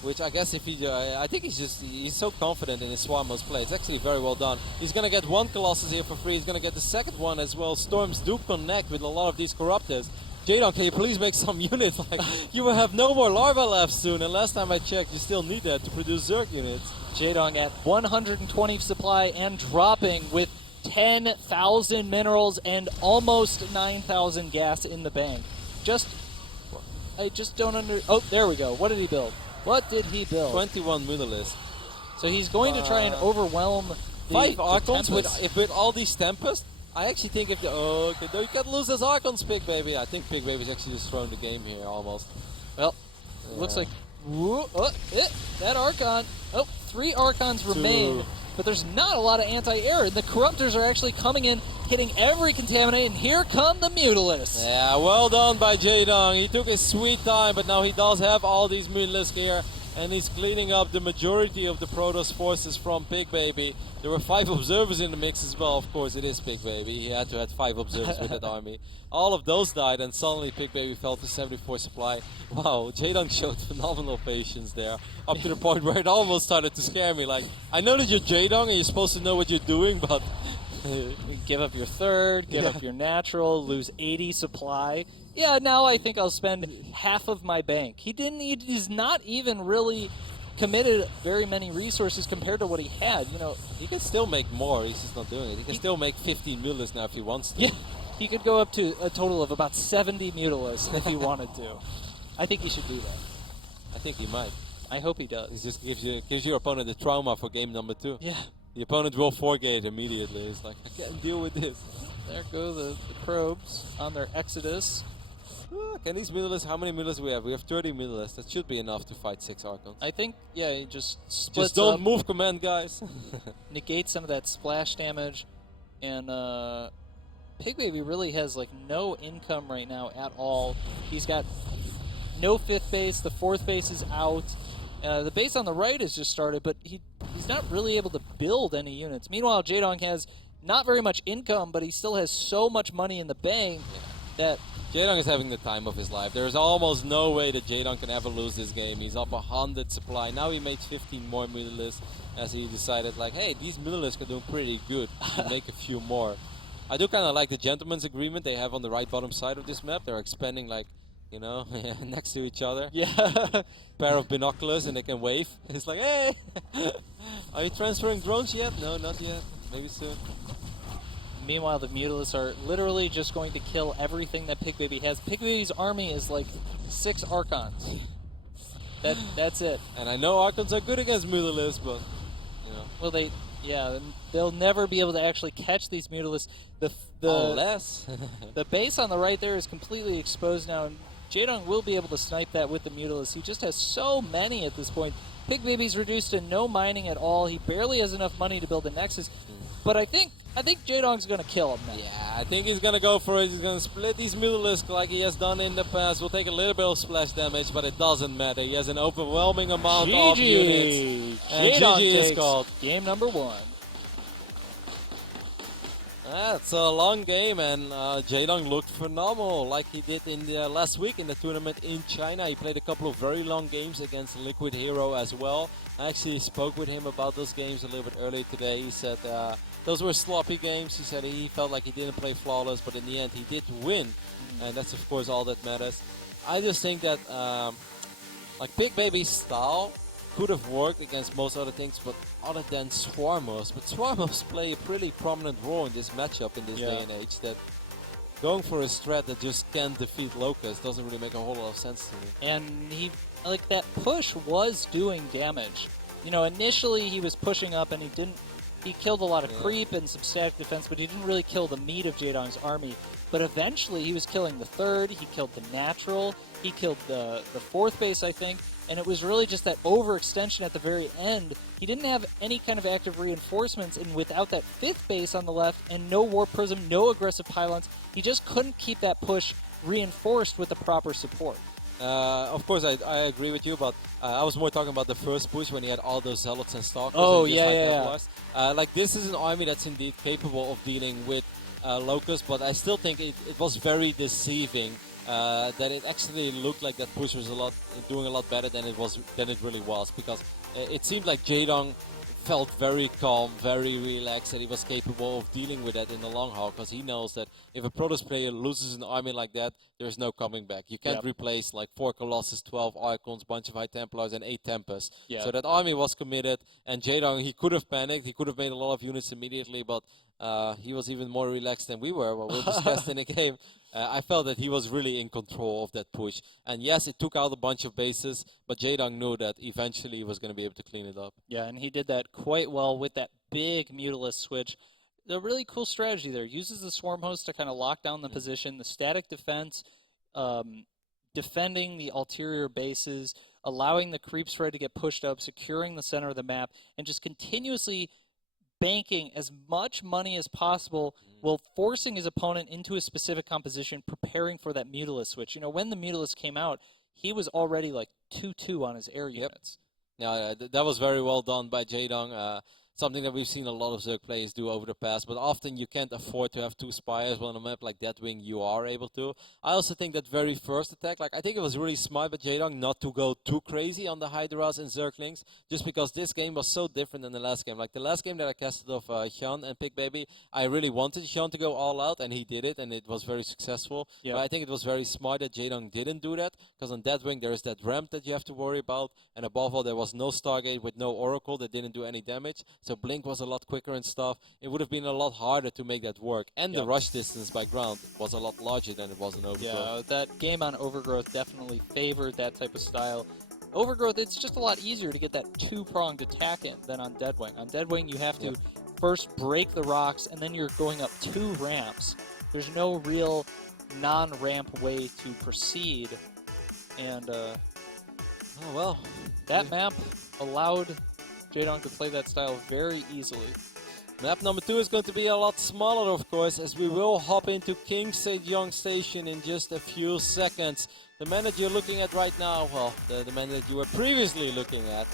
which I guess if he, I think he's so confident in his Swarmhost play. It's actually very well done. He's gonna get 1 Colossus here for free. He's gonna get the second one as well. Storms do connect with a lot of these Corruptors. Jeadong, can you please make some units? Like, you will have no more larvae left soon, and last time I checked, you still need that to produce Zerg units. Jeadong at 120 supply and dropping with 10,000 minerals and almost 9,000 gas in the bank. I just don't Oh, there we go. What did he build? What did he build? 21 Mutalisks. So he's going to try and overwhelm the 5 the Archons Tempest. with all these Tempests. I actually think if okay, no, you can't lose those Archons, Pigbaby. I think Pigbaby's actually just throwing the game here almost. Well, looks like that Archon. Oh, 3 Archons remain. but there's not a lot of anti-air. And the Corruptors are actually coming in, hitting every Contaminate, and here come the Mutalisks. Yeah, well done by Jeadong. He took his sweet time, but now he does have all these Mutalisks here, and he's cleaning up the majority of the Protoss forces from Pigbaby. There were 5 observers in the mix as well. Of course, it is Pigbaby. He had to have 5 observers with that army. All of those died, and suddenly Pigbaby fell to 74 supply. Wow, Jeadong showed phenomenal patience there, up to the point where it almost started to scare me. Like, I know that you're Jeadong and you're supposed to know what you're doing, but... Give up your third, give up your natural, lose 80 supply. Yeah, now I think I'll spend half of my bank. He's not even really committed very many resources compared to what he had. You know, he can still make more, he's just not doing it. He can still make 15 Mutalisks now if he wants to. Yeah, he could go up to a total of about 70 Mutalisks if he wanted to. I think he should do that. I think he might. I hope he does. It just gives your opponent the trauma for game number 2. Yeah. The opponent will forgate immediately. It's like, I can't deal with this. There go the probes on their exodus. Can these Mutalisks, how many Mutalisks we have? We have 30 Mutalisks. That should be enough to fight 6 Archons. I think, yeah, he just splits Just don't up, move command, guys. negate some of that splash damage, and Pigbaby really has like no income right now at all. He's got no 5th base, the 4th base is out. The base on the right has just started, but he's not really able to build any units. Meanwhile, Jeadong has not very much income, but he still has so much money in the bank that... Jeadong is having the time of his life. There's almost no way that Jeadong can ever lose this game. He's up 100 supply. Now he made 15 more Mutalisks as he decided, like, hey, these Mutalisks are doing pretty good. I'll make a few more. I do kind of like the gentleman's agreement they have on the right bottom side of this map. They're expanding, like, you know, next to each other. Yeah. Pair of binoculars and they can wave. It's like, hey, are you transferring drones yet? No, not yet. Maybe soon. Meanwhile, the Mutalisks are literally just going to kill everything that Pigbaby has. Pigbaby's army is like 6 Archons. That's it. And I know Archons are good against Mutalisks, but, you know. Well, they'll never be able to actually catch these Mutalisks. Unless. The base on the right there is completely exposed now, and Jeadong will be able to snipe that with the Mutalisks. He just has so many at this point. Pigbaby's reduced to no mining at all. He barely has enough money to build a Nexus. But I think Jeadong's going to kill him now. Yeah, I think he's going to go for it. He's going to split these Mutalisks like he has done in the past. We'll take a little bit of splash damage, but it doesn't matter. He has an overwhelming amount of units. And Jeadong GG is takes called. game number 1. It's a long game, and Jeadong looked phenomenal like he did in the last week in the tournament in China. He played a couple of very long games against Liquid Hero as well. I actually spoke with him about those games a little bit earlier today. He said those were sloppy games. He said he felt like he didn't play flawless, but in the end he did win, and that's of course all that matters. I just think that like Pigbaby's style could have worked against most other things, but other than Swarmers. But Swarmers play a pretty prominent role in this matchup in this day and age, that going for a strat that just can't defeat Locust doesn't really make a whole lot of sense to me. And he, like, that push was doing damage. You know, initially he was pushing up and he killed a lot of creep and some static defense, but he didn't really kill the meat of Jeadong's army. But eventually he was killing the 3rd, he killed the natural, he killed the 4th base, I think, and it was really just that overextension at the very end. He didn't have any kind of active reinforcements, and without that 5th base on the left and no Warp Prism, no aggressive pylons, he just couldn't keep that push reinforced with the proper support. Of course, I agree with you, but I was more talking about the first push when he had all those Zealots and Stalkers. Oh, and yeah. Like, this is an army that's indeed capable of dealing with Locust, but I still think it was very deceiving that it actually looked like that push was doing a lot better than it really was, because it seemed like Jeadong felt very calm, very relaxed, that he was capable of dealing with that in the long haul, because he knows that if a Protoss player loses an army like that, there's no coming back. You can't replace like 4 Colossus, 12 Archons, bunch of High Templars, and 8 Tempests. So that army was committed, and Jeadong, he could have panicked, he could have made a lot of units immediately, but he was even more relaxed than we were when we discussed in the game. I felt that he was really in control of that push. And yes, it took out a bunch of bases, but Jeadong knew that eventually he was going to be able to clean it up. Yeah, and he did that quite well with that big Mutalisk switch. A really cool strategy there. Uses the Swarm Host to kind of lock down the position, the static defense, defending the ulterior bases, allowing the creep spread to get pushed up, securing the center of the map, and just continuously banking as much money as possible while forcing his opponent into a specific composition, preparing for that Mutalisk switch. You know, when the Mutalisk came out, he was already like 2-2 on his air units. Yeah, that was very well done by Jeadong. Something that we've seen a lot of Zerg players do over the past, but often you can't afford to have 2 Spires. Well, on a map like Deadwing, you are able to. I also think that very first attack, like, I think it was really smart by Jeadong not to go too crazy on the Hydras and Zerglings, just because this game was so different than the last game. Like, the last game that I casted off Hyun and Pigbaby, I really wanted Hyun to go all out, and he did it, and it was very successful. Yep. But I think it was very smart that Jeadong didn't do that, because on Deadwing there is that ramp that you have to worry about, and above all, there was no Stargate with no Oracle that didn't do any damage, so Blink was a lot quicker and stuff. It would have been a lot harder to make that work. And the rush distance by ground was a lot larger than it was in Overgrowth. Yeah, that game on Overgrowth definitely favored that type of style. Overgrowth, it's just a lot easier to get that 2-pronged attack in than on Deadwing. On Deadwing, you have to first break the rocks, and then you're going up 2 ramps. There's no real non-ramp way to proceed. And, oh, well. That map allowed Jeadong to play that style very easily. Map number 2 is going to be a lot smaller, of course, as we will hop into King Sejong Station in just a few seconds. The man that you're looking at right now, well, the man that you were previously looking at,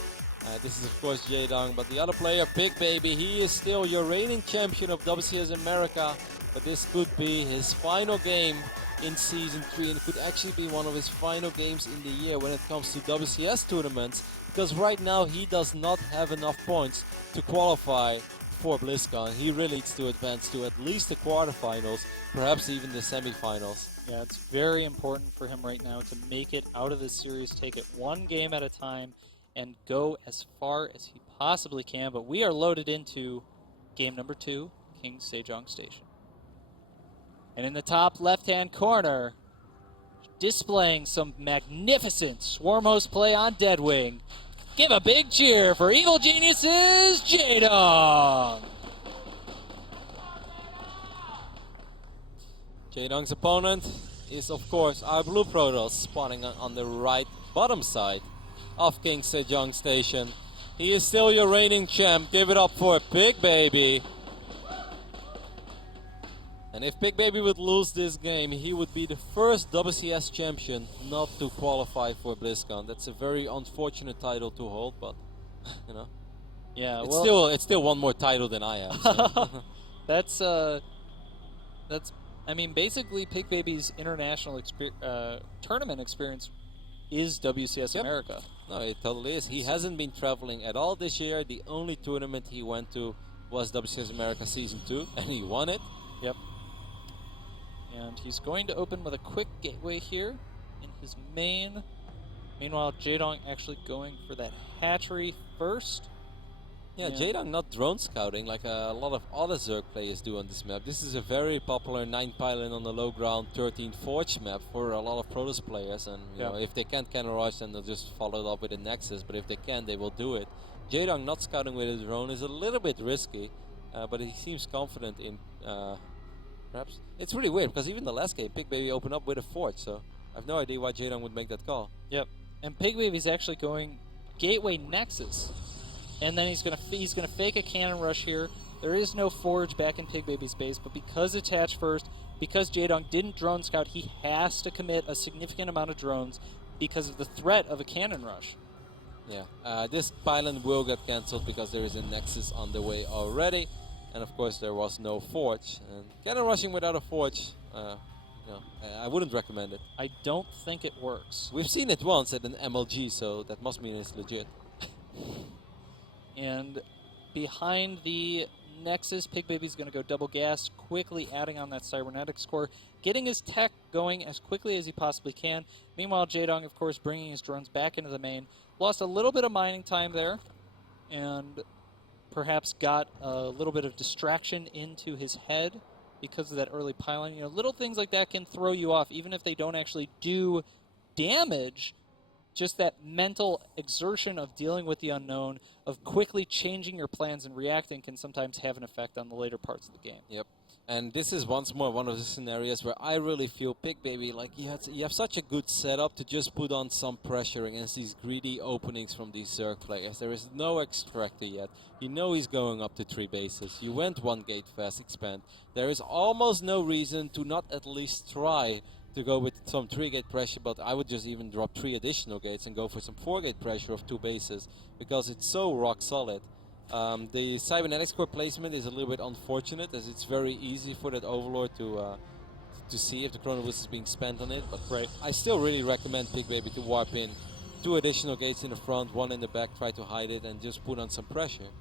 this is of course Jeadong, but the other player, Pigbaby, he is still your reigning champion of WCS America, but this could be his final game in Season 3, and it could actually be one of his final games in the year when it comes to WCS tournaments, because right now he does not have enough points to qualify for BlizzCon. He really needs to advance to at least the quarterfinals, perhaps even the semifinals. Yeah, it's very important for him right now to make it out of this series, take it one game at a time, and go as far as he possibly can. But we are loaded into game number 2, King Sejong Station. And in the top left-hand corner, displaying some magnificent Swarm Host play on Deadwing, give a big cheer for Evil Genius's Jaedong! Jaedong's opponent is, of course, our Blue Protoss, spawning on the right bottom side of King Sejong Station. He is still your reigning champ. Give it up for Pigbaby. And if Pigbaby would lose this game, he would be the first WCS champion not to qualify for BlizzCon. That's a very unfortunate title to hold, but you know, yeah, it's still one more title than I have. So. that's I mean, basically Pigbaby's international tournament experience is WCS America. No, it totally is. He hasn't been traveling at all this year. The only tournament he went to was WCS America Season 2, and he won it. Yep. And he's going to open with a quick gateway here in his main. Meanwhile, Jeadong actually going for that hatchery first. Yeah, Jeadong not drone scouting like a lot of other Zerg players do on this map. This is a very popular 9 pylon on the low ground 13 forge map for a lot of Protoss players. And you know, if they can't cannon rush, then they'll just follow it up with a Nexus. But if they can, they will do it. Jeadong not scouting with a drone is a little bit risky, but he seems confident in... Perhaps. It's really weird, because even the last game, Pigbaby opened up with a forge, so I have no idea why Jeadong would make that call. Yep. And Pigbaby's actually going Gateway Nexus. And then he's gonna fake a cannon rush here. There is no forge back in Pigbaby's base, but because attached first, because Jeadong didn't drone scout, he has to commit a significant amount of drones because of the threat of a cannon rush. Yeah, this pylon will get cancelled because there is a Nexus on the way already. And of course there was no forge. And cannon rushing without a forge, I wouldn't recommend it. I don't think it works. We've seen it once at an MLG, so that must mean it's legit. And behind the Nexus, Pigbaby's going to go double gas, quickly adding on that cybernetics core, getting his tech going as quickly as he possibly can. Meanwhile, Jeadong, of course, bringing his drones back into the main. Lost a little bit of mining time there, and perhaps got a little bit of distraction into his head because of that early pylon. You know, little things like that can throw you off, even if they don't actually do damage. Just that mental exertion of dealing with the unknown, of quickly changing your plans and reacting, can sometimes have an effect on the later parts of the game. Yep. And this is once more one of the scenarios where I really feel Pigbaby, like you have such a good setup to just put on some pressure against these greedy openings from these Zerg players. There is no extractor yet. You know he's going up to 3 bases. You went 1 gate fast expand. There is almost no reason to not at least try to go with some 3 gate pressure, but I would just even drop 3 additional gates and go for some 4 gate pressure of 2 bases because it's so rock solid. The cybernetics core placement is a little bit unfortunate, as it's very easy for that overlord to see if the chrono boost is being spent on it. But I still really recommend Pigbaby to warp in 2 additional gates in the front, 1 in the back, try to hide it, and just put on some pressure.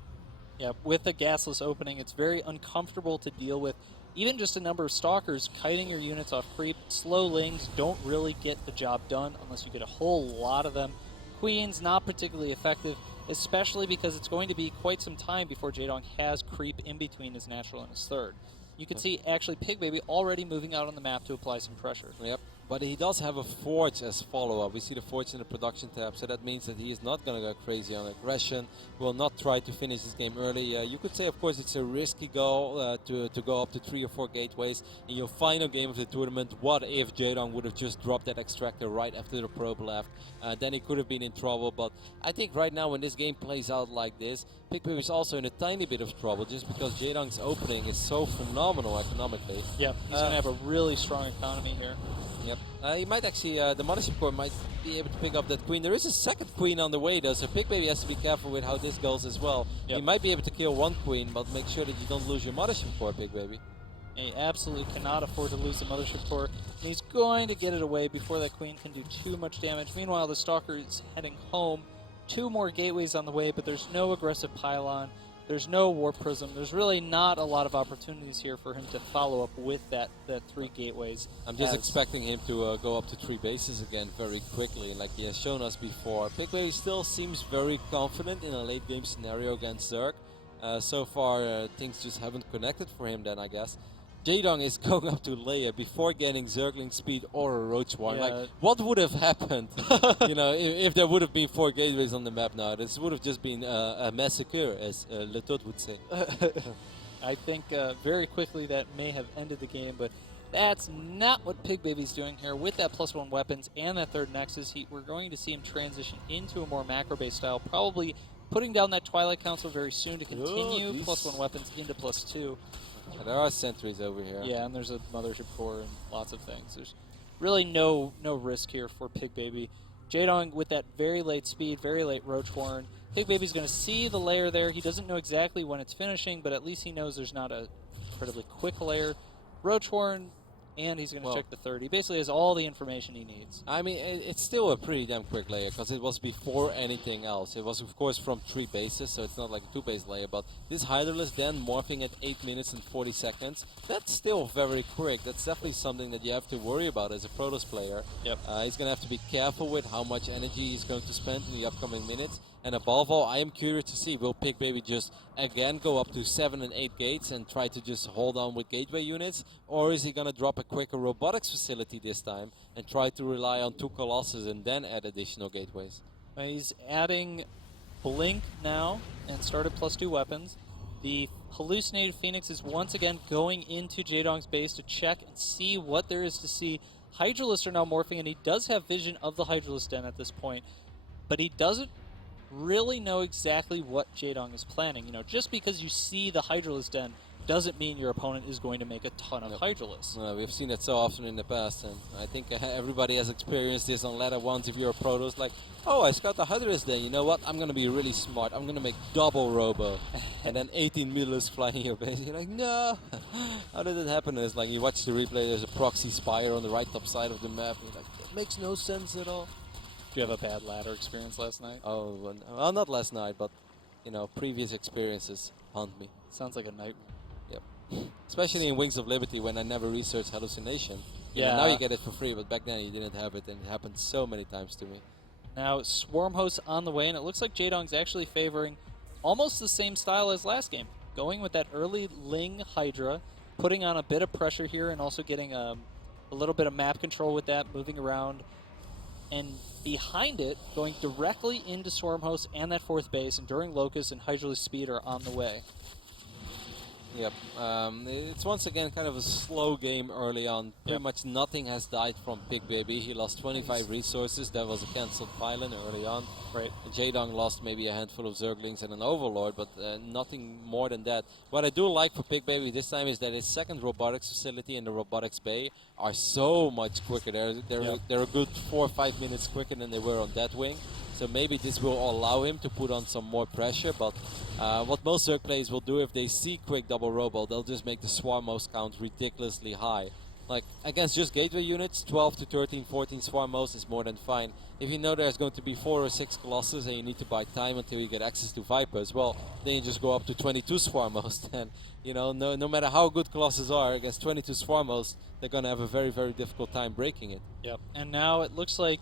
Yeah, with the gasless opening, it's very uncomfortable to deal with. Even just a number of stalkers kiting your units off creep. Slow lings don't really get the job done unless you get a whole lot of them. Queens, not particularly effective, especially because it's going to be quite some time before Jaedong has creep in between his natural and his third. You can see actually Pigbaby already moving out on the map to apply some pressure. Yep. But he does have a Forge as follow-up. We see the Forge in the production tab, so that means that he is not going to go crazy on aggression. Will not try to finish this game early. You could say, of course, it's a risky goal to go up to 3 or 4 gateways in your final game of the tournament. What if Jeadong would have just dropped that extractor right after the probe left? Then he could have been in trouble. But I think right now when this game plays out like this, Pigbaby is also in a tiny bit of trouble just because Jaedong's opening is so phenomenal economically. Yeah, he's going to have a really strong economy here. Yep. He might actually, the Mothership Core might be able to pick up that queen. There is a second queen on the way though, so Pigbaby has to be careful with how this goes as well. Yep. You might be able to kill 1 queen, but make sure that you don't lose your Mothership Core, Pigbaby. He absolutely cannot afford to lose the Mothership Core. He's going to get it away before that queen can do too much damage. Meanwhile, the Stalker is heading home. 2 more gateways on the way, but there's no aggressive pylon. There's no Warp Prism. There's really not a lot of opportunities here for him to follow up with that 3 gateways. I'm just expecting him to go up to 3 bases again very quickly, like he has shown us before. Pigbaby still seems very confident in a late game scenario against Zerg. So far, things just haven't connected for him then, I guess. Jeadong is going up to layer before getting Zergling speed or a Roach Warren. Yeah. Like, what would have happened, you know, if there would have been 4 gateways on the map now? This would have just been a massacre, as Letot would say. I think very quickly that may have ended the game, but that's not what Pigbaby's doing here. With that +1 weapons and that 3rd Nexus, we're going to see him transition into a more macro-based style, probably putting down that Twilight Council very soon to continue +1 weapons into +2. There are sentries over here. Yeah, and there's a Mothership Core and lots of things. There's really no risk here for Pigbaby. Jeadong with that very late speed, very late Roach Warren. Pigbaby's going to see the layer there. He doesn't know exactly when it's finishing, but at least he knows there's not a incredibly quick layer. Roach Warren, and he's going to check the 3rd. He basically has all the information he needs. I mean, it's still a pretty damn quick layer because it was before anything else. It was, of course, from 3 bases, so it's not like a 2-base layer. But this Hydralisk then morphing at 8 minutes and 40 seconds, that's still very quick. That's definitely something that you have to worry about as a Protoss player. Yep. He's going to have to be careful with how much energy he's going to spend in the upcoming minutes. And above all, I am curious to see, will Pigbaby just again go up to 7 and 8 gates and try to just hold on with gateway units? Or is he going to drop a quicker robotics facility this time and try to rely on 2 Colossus and then add additional gateways? He's adding Blink now and started +2 weapons. The hallucinated Phoenix is once again going into Jaedong's base to check and see what there is to see. Hydralisks are now morphing, and he does have vision of the Hydralisk Den at this point, but he doesn't really know exactly what Jeadong is planning. You know, just because you see the Hydralisk Den doesn't mean your opponent is going to make a ton of Hydralisks. We've seen that so often in the past, and I think everybody has experienced this on ladder 1s if you're a Protoss. Like, oh, I scout the Hydralisk Den, you know what? I'm going to be really smart. I'm going to make double Robo. And then 18 Middlers flying in your base. You're like, no! How did it happen? And it's like, you watch the replay, there's a proxy spire on the right top side of the map. And you're like, it makes no sense at all. Do you have a bad ladder experience last night? Oh, well, not last night, but, you know, previous experiences haunt me. Sounds like a nightmare. Yep. Especially in Wings of Liberty when I never researched hallucination. Yeah. Now you get it for free, but back then you didn't have it, and it happened so many times to me. Now, Swarm Host on the way, and it looks like Jaedong's actually favoring almost the same style as last game. Going with that early Ling Hydra, putting on a bit of pressure here, and also getting a little bit of map control with that, moving around. And behind it, going directly into Swarm Host and that 4th base, and during Locust and Hydralisk Speed are on the way. Yep. It's once again kind of a slow game early on. Pretty Yep. much nothing has died from Pigbaby. He lost 25 resources. That was a cancelled pylon early on. Right. Jaedong lost maybe a handful of Zerglings and an Overlord, but nothing more than that. What I do like for Pigbaby this time is that his second robotics facility and the robotics bay are so much quicker. They're a good 4 or 5 minutes quicker than they were on Deadwing. So maybe this will allow him to put on some more pressure, but what most Zerg players will do if they see quick double robo, they'll just make the Swarmos count ridiculously high. Like, against just gateway units, 12 to 13, 14 Swarmos is more than fine. If you know there's going to be 4 or 6 Colossus and you need to buy time until you get access to Vipers, well, then you just go up to 22 Swarmos. Then, you know, no matter how good Colossus are, against 22 Swarmos, they're going to have a very, very difficult time breaking it. Yep. And now it looks like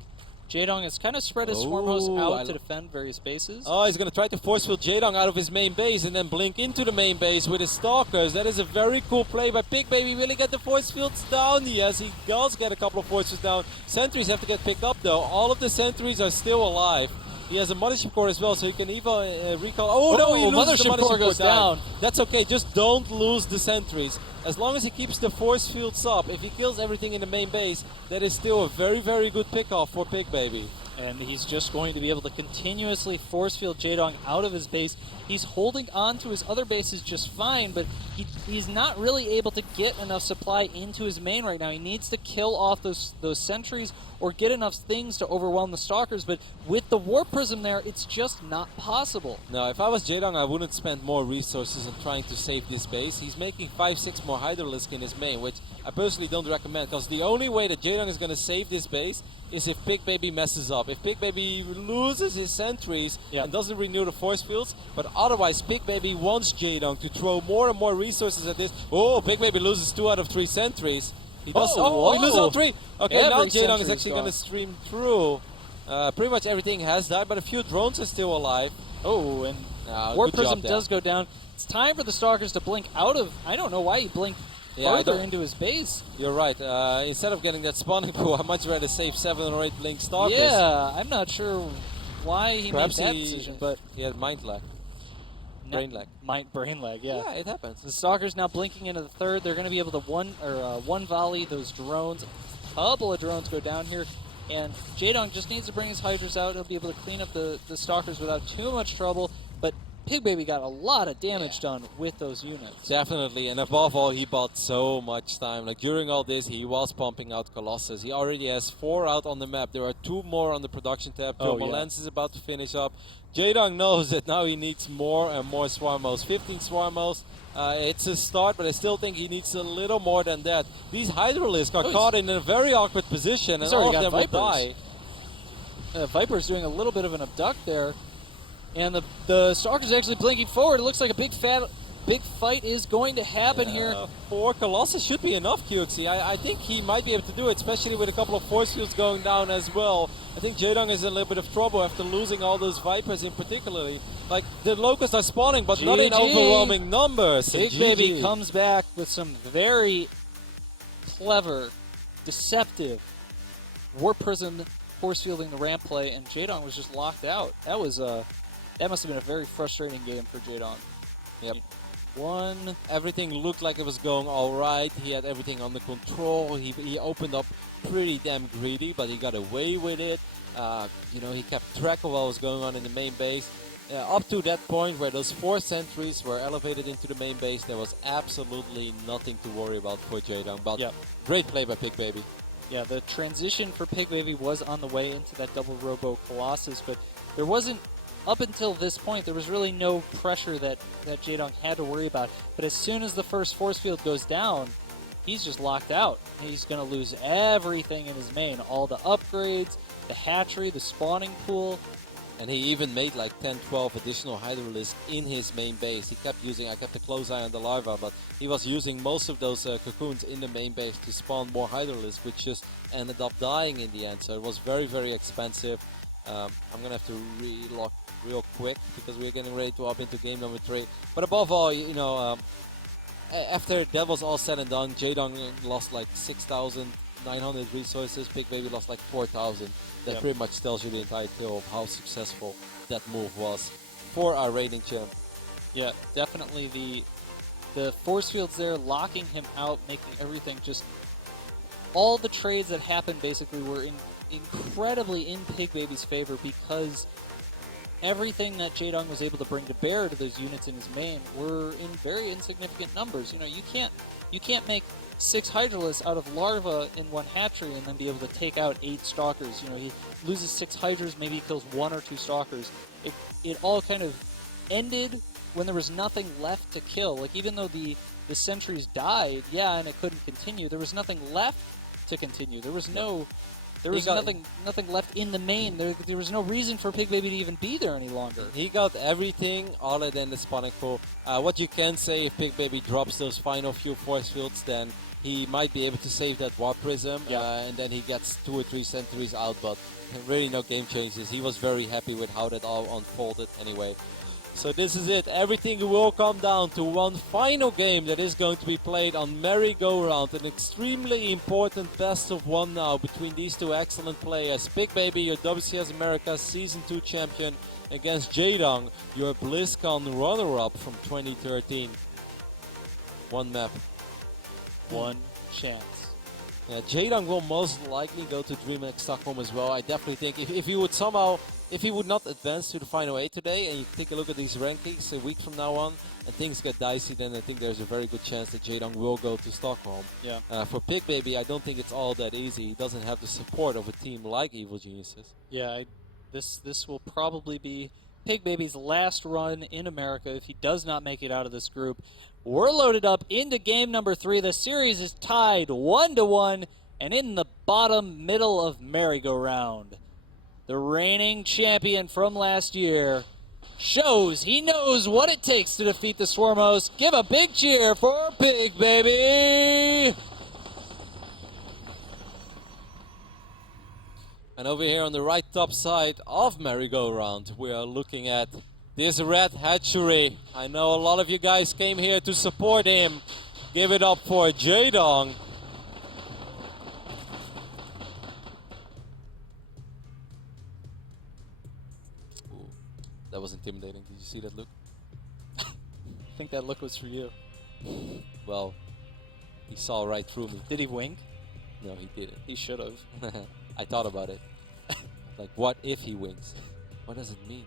Jeadong has kind of spread his Swarmos out to defend various bases. Oh, he's going to try to force field Jeadong out of his main base and then blink into the main base with his Stalkers. That is a very cool play by Pigbaby. Will he get the force fields down? Yes, he does get a couple of force fields down. Sentries have to get picked up, though. All of the sentries are still alive. He has a Mothership Core as well, so he can even recall. Oh, no, he loses the Mothership Core goes down. That's okay, just don't lose the sentries. As long as he keeps the force fields up, if he kills everything in the main base, that is still a very, very good pickoff for Pigbaby. And he's just going to be able to continuously force field Jeadong out of his base. He's holding on to his other bases just fine, but he's not really able to get enough supply into his main right now. He needs to kill off those sentries or get enough things to overwhelm the Stalkers, but with the Warp Prism there, it's just not possible. No, if I was Jeadong, I wouldn't spend more resources on trying to save this base. He's making 5-6 more Hydralisk in his main, which I personally don't recommend, because the only way that Jeadong is going to save this base is if Pigbaby messes up. If Pigbaby loses his sentries and doesn't renew the force fields, but otherwise Pigbaby wants Jeadong to throw more and more resources at this. Oh, Pigbaby loses 2 out of 3 sentries. He does. Oh, he loses all 3. Okay, now Jeadong is actually going to stream through. Pretty much everything has died, but a few drones are still alive. Oh, and Warp Prism does go down. It's time for the Stalkers to blink out of... I don't know why he blinked farther into his base. You're right. Instead of getting that spawning pool, I'd much rather save 7 or 8 blink Stalkers. Yeah, I'm not sure why he Perhaps made that decision, but... He had mind lag. Brain lag. Brain lag, yeah. Yeah, it happens. The Stalkers now blinking into the third. They're going to be able to one volley those drones. A couple of drones go down here. And Jeadong just needs to bring his Hydras out. He'll be able to clean up the Stalkers without too much trouble. But Pigbaby got a lot of damage done with those units. Definitely, and above all, he bought so much time. Like, during all this, he was pumping out Colossus. He already has 4 out on the map. There are 2 more on the production tab. Lens is about to finish up. Jeadong knows that now he needs more and more Swarmos. 15 Swarmos. It's a start, but I still think he needs a little more than that. These Hydralisks are caught in a very awkward position, and all of them will die. Viper's doing a little bit of an abduct there. And the Stalker's actually blinking forward. It looks like a big fight is going to happen here. 4 Colossus should be enough, QXC. I think he might be able to do it, especially with a couple of force fields going down as well. I think Jeadong is in a little bit of trouble after losing all those Vipers in particularly. Like, the Locusts are spawning, but not in overwhelming numbers. Pigbaby comes back with some very clever, deceptive Warp Prism force fielding the ramp play, and Jeadong was just locked out. That must have been a very frustrating game for Jeadong. Yep. Everything looked like it was going all right. He had everything under control. He opened up pretty damn greedy, but he got away with it. You know, he kept track of what was going on in the main base. Up to that point where those 4 sentries were elevated into the main base, there was absolutely nothing to worry about for Jeadong. But great play by Pigbaby. Yeah, the transition for Pigbaby was on the way into that double Robo Colossus, but there wasn't, up until this point, there was really no pressure that Jeadong had to worry about. But as soon as the first force field goes down, he's just locked out. He's going to lose everything in his main. All the upgrades, the hatchery, the spawning pool. And he even made like 10, 12 additional Hydralisks in his main base. He kept using, I kept a close eye on the larva, but he was using most of those cocoons in the main base to spawn more Hydralisks, which just ended up dying in the end. So it was very, very expensive. I'm going to have to relock real quick because we're getting ready to hop into game number 3. But above all, you know, after that was all said and done, Jeadong lost like 6,900 resources. Pigbaby lost like 4,000. That pretty much tells you the entire tale of how successful that move was for our reigning champ. Yeah, definitely The force field's there, locking him out, making everything just... All the trades that happened basically were incredibly in Pigbaby's favor because everything that Jeadong was able to bring to bear to those units in his main were in very insignificant numbers. You know, you can't make 6 Hydralisks out of larva in one hatchery and then be able to take out 8 Stalkers. You know, he loses 6 Hydras, maybe he kills 1 or 2 Stalkers. It all kind of ended when there was nothing left to kill. Like, even though the sentries died, yeah, and it couldn't continue, there was nothing left to continue. There was no... There was nothing left in the main. There was no reason for Pigbaby to even be there any longer. He got everything other than the spawning pool. What you can say, if Pigbaby drops those final few force fields, then he might be able to save that Warp Prism, and then he gets 2 or 3 sentries out, but really no game changes. He was very happy with how that all unfolded anyway. So this is it. Everything will come down to one final game that is going to be played on Merry-Go-Round. An extremely important best of 1 now between these 2 excellent players. Pigbaby, your WCS America Season 2 champion, against Jeadong, your BlizzCon runner-up from 2013. 1 map. 1 chance. Yeah, Jeadong will most likely go to DreamHack Stockholm as well. I definitely think if he would somehow... If he would not advance to the Final 8 today, and you take a look at these rankings a week from now on, and things get dicey, then I think there's a very good chance that Jeadong will go to Stockholm. Yeah. For Pigbaby, I don't think it's all that easy. He doesn't have the support of a team like Evil Geniuses. Yeah, this will probably be Pigbaby's last run in America if he does not make it out of this group. We're loaded up into game number 3. The series is tied 1-1, and in the bottom middle of Merry-Go-Round, the reigning champion from last year shows he knows what it takes to defeat the Swarmos. Give a big cheer for Pigbaby! And over here on the right top side of Merry-Go-Round, we are looking at this red hatchery. I know a lot of you guys came here to support him. Give it up for Jeadong. That was intimidating. Did you see that look? I think that look was for you. Well, he saw right through me. Did he wink? No, he didn't. He should have. I thought about it. Like, what if he winks? What does it mean?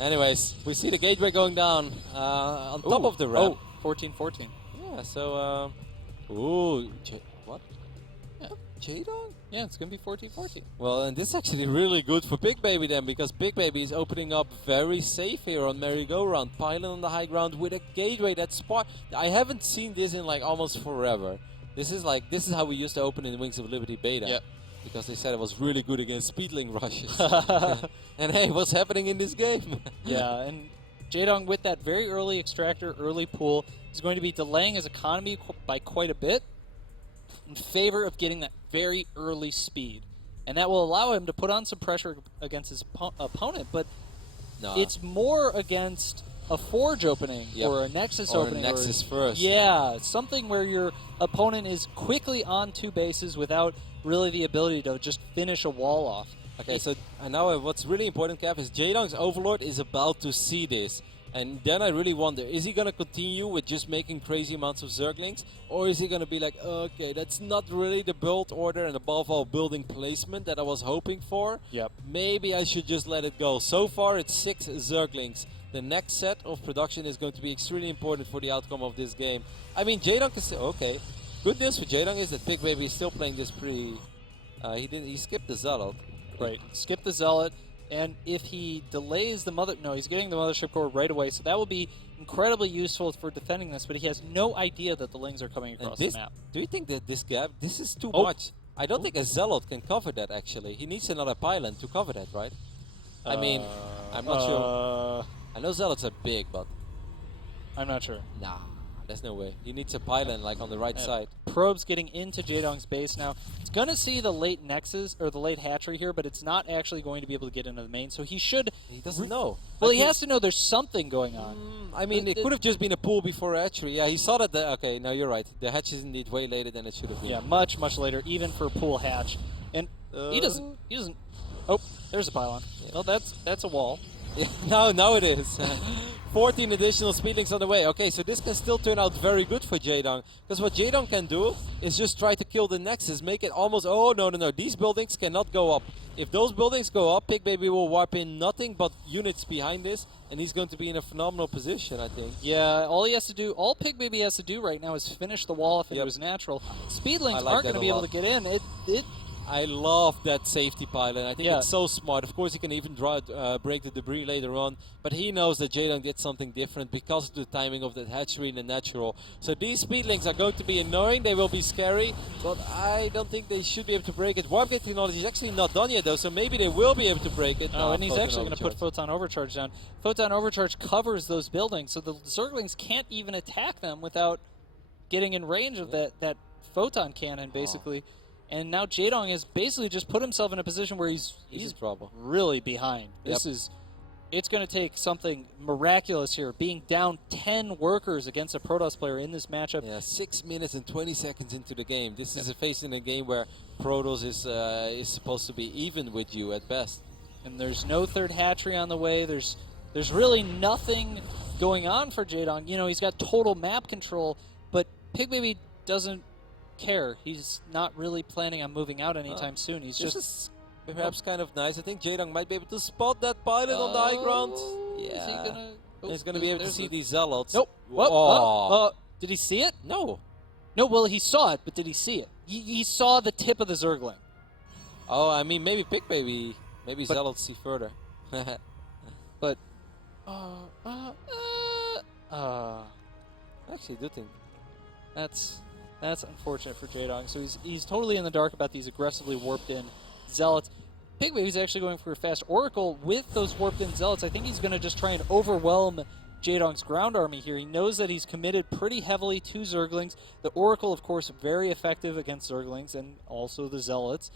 Anyways, we see the gateway going down on top of the ramp. Oh, 14-14. Yeah, so... what? Yeah. Jeadong? Yeah, it's going to be 14-14. Well, and this is actually really good for Pigbaby then, because Pigbaby is opening up very safe here on Merry-Go-Round. Pylon on the high ground with a gateway that's spot. I haven't seen this in like almost forever. This is how we used to open in Wings of Liberty beta. Yep. Because they said it was really good against speedling rushes. And hey, what's happening in this game? Yeah, and Jeadong with that very early extractor, early pool, is going to be delaying his economy by quite a bit in favor of getting that very early speed. And that will allow him to put on some pressure against his opponent, but it's more against a Forge opening or a Nexus opening. Or a Nexus first. Yeah, something where your opponent is quickly on 2 bases without really the ability to just finish a wall off. Okay, so now what's really important, Kev, is Jeadong's Overlord is about to see this. And then I really wonder, is he going to continue with just making crazy amounts of Zerglings? Or is he going to be like, okay, that's not really the build order and above all building placement that I was hoping for. Yep. Maybe I should just let it go. So far it's 6 Zerglings. The next set of production is going to be extremely important for the outcome of this game. I mean, Jeadong is still, okay. Good news for Jeadong is that Pigbaby is still playing this pretty... he skipped the Zealot. Right, skip the Zealot. And if he delays the he's getting the Mothership Core right away, so that will be incredibly useful for defending this, but he has no idea that the Lings are coming across the map. Do you think that this gap, this is too much? I don't think a Zealot can cover that, actually. He needs another pylon to cover that, right? I mean, I'm not sure. I know Zealots are big, but... I'm not sure. Nah, there's no way. He needs a pylon, like, on the right side. Probe's getting into Jaedong's base now. It's going to see the late Nexus, or the late hatchery here, but it's not actually going to be able to get into the main, so he should... He doesn't know. Well, he has to know there's something going on. I mean, it could have just been a pool before hatchery. Yeah, he saw that... okay, no, you're right. The hatch is indeed way later than it should have been. Yeah, much, much later, even for pool hatch. And he doesn't... Oh, there's a pylon. Yeah. Well, that's a wall. Yeah, now it is. 14 additional speedlings on the way. Okay, so this can still turn out very good for Jeadong. Because what Jeadong can do is just try to kill the Nexus, make it almost... Oh, no, no, no. These buildings cannot go up. If those buildings go up, Pigbaby will warp in nothing but units behind this, and he's going to be in a phenomenal position, I think. Yeah, all he has to do, all Pigbaby has to do right now is finish the wall if it was natural. Speedlings aren't going to be able to get in. I love that safety pilot. I think it's so smart. Of course, he can even break the debris later on, but he knows that Jeadong did something different because of the timing of that hatchery and the natural. So these speedlings are going to be annoying. They will be scary, but I don't think they should be able to break it. Warp gate technology is actually not done yet, though, so maybe they will be able to break it. Oh, and he's actually going to put Photon Overcharge down. Photon Overcharge covers those buildings, so the Zerglings can't even attack them without getting in range of that Photon Cannon, basically. And now Jeadong has basically just put himself in a position where he's in trouble. Really behind. This is, it's going to take something miraculous here, being down 10 workers against a Protoss player in this matchup. Yeah, 6 minutes and 20 seconds into the game. This is facing a game where Protoss is supposed to be even with you at best. And there's no third hatchery on the way. There's really nothing going on for Jeadong. You know, he's got total map control, but Pigbaby doesn't care. He's not really planning on moving out anytime soon. He's just perhaps kind of nice. I think Jeadong might be able to spot that pilot on the high ground. Yeah. Is he gonna? He's gonna be able to see these zealots. Nope. Oh. Did he see it? No. No. Well, he saw it, but did he see it? He saw the tip of the Zergling. Oh, I mean, maybe Pigbaby. Maybe zealots see further. But. Actually, I do think That's unfortunate for Jaedong. So he's totally in the dark about these aggressively warped in Zealots. Pigbaby's actually going for a fast Oracle with those warped in Zealots. I think he's going to just try and overwhelm Jaedong's ground army here. He knows that he's committed pretty heavily to Zerglings. The Oracle, of course, very effective against Zerglings and also the Zealots.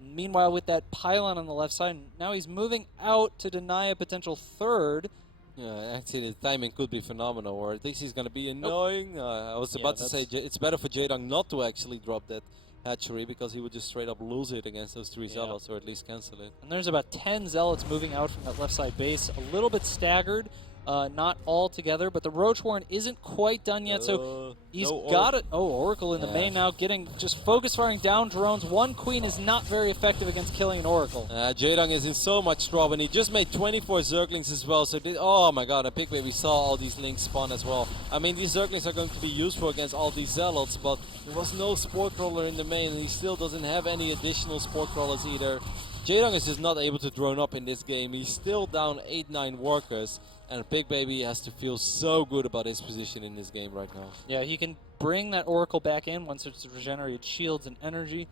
Meanwhile, with that pylon on the left side, now he's moving out to deny a potential third. Yeah, actually the timing could be phenomenal, or at least he's going to be annoying. I was about to say it's better for Jeadong not to actually drop that hatchery because he would just straight up lose it against those 3 Zealots, or at least cancel it. And there's about 10 Zealots moving out from that left side base, a little bit staggered. Not all together, but the Roach Warren isn't quite done yet, so he's got it. Oh, Oracle in the main now, just focus firing down drones. One Queen is not very effective against killing an Oracle. Jeadong is in so much trouble, and he just made 24 Zerglings as well, so oh my god, and Pigbaby saw all these links spawn as well. I mean, these Zerglings are going to be useful against all these Zealots, but there was no Spore Crawler in the main, and he still doesn't have any additional Spore Crawlers either. Jeadong is just not able to drone up in this game. He's still down 8-9 workers. And Pigbaby has to feel so good about his position in this game right now. Yeah, he can bring that Oracle back in once it's regenerated shields and energy.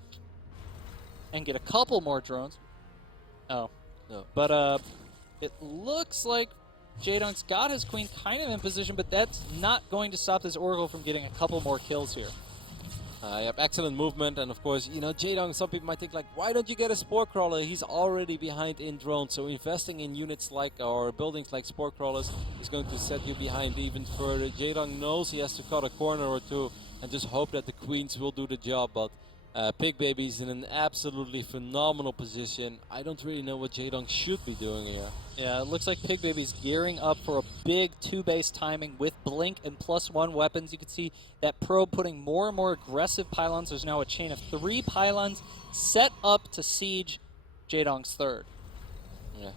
And get a couple more drones. Oh. No. But it looks like Jaedong's got his Queen kind of in position, but that's not going to stop this Oracle from getting a couple more kills here. Yep, excellent movement, and of course, you know, Jeadong, some people might think like, why don't you get a Spore Crawler? He's already behind in drones, so investing in units like, or buildings like Spore Crawlers is going to set you behind even further. Jeadong knows he has to cut a corner or two and just hope that the Queens will do the job, but Pigbaby's in an absolutely phenomenal position. I don't really know what Jeadong should be doing here. Yeah, it looks like Pigbaby's gearing up for a big 2-base timing with Blink and +1 weapons. You can see that probe putting more and more aggressive pylons. There's now a chain of 3 pylons set up to siege Jaedong's third. Yeah,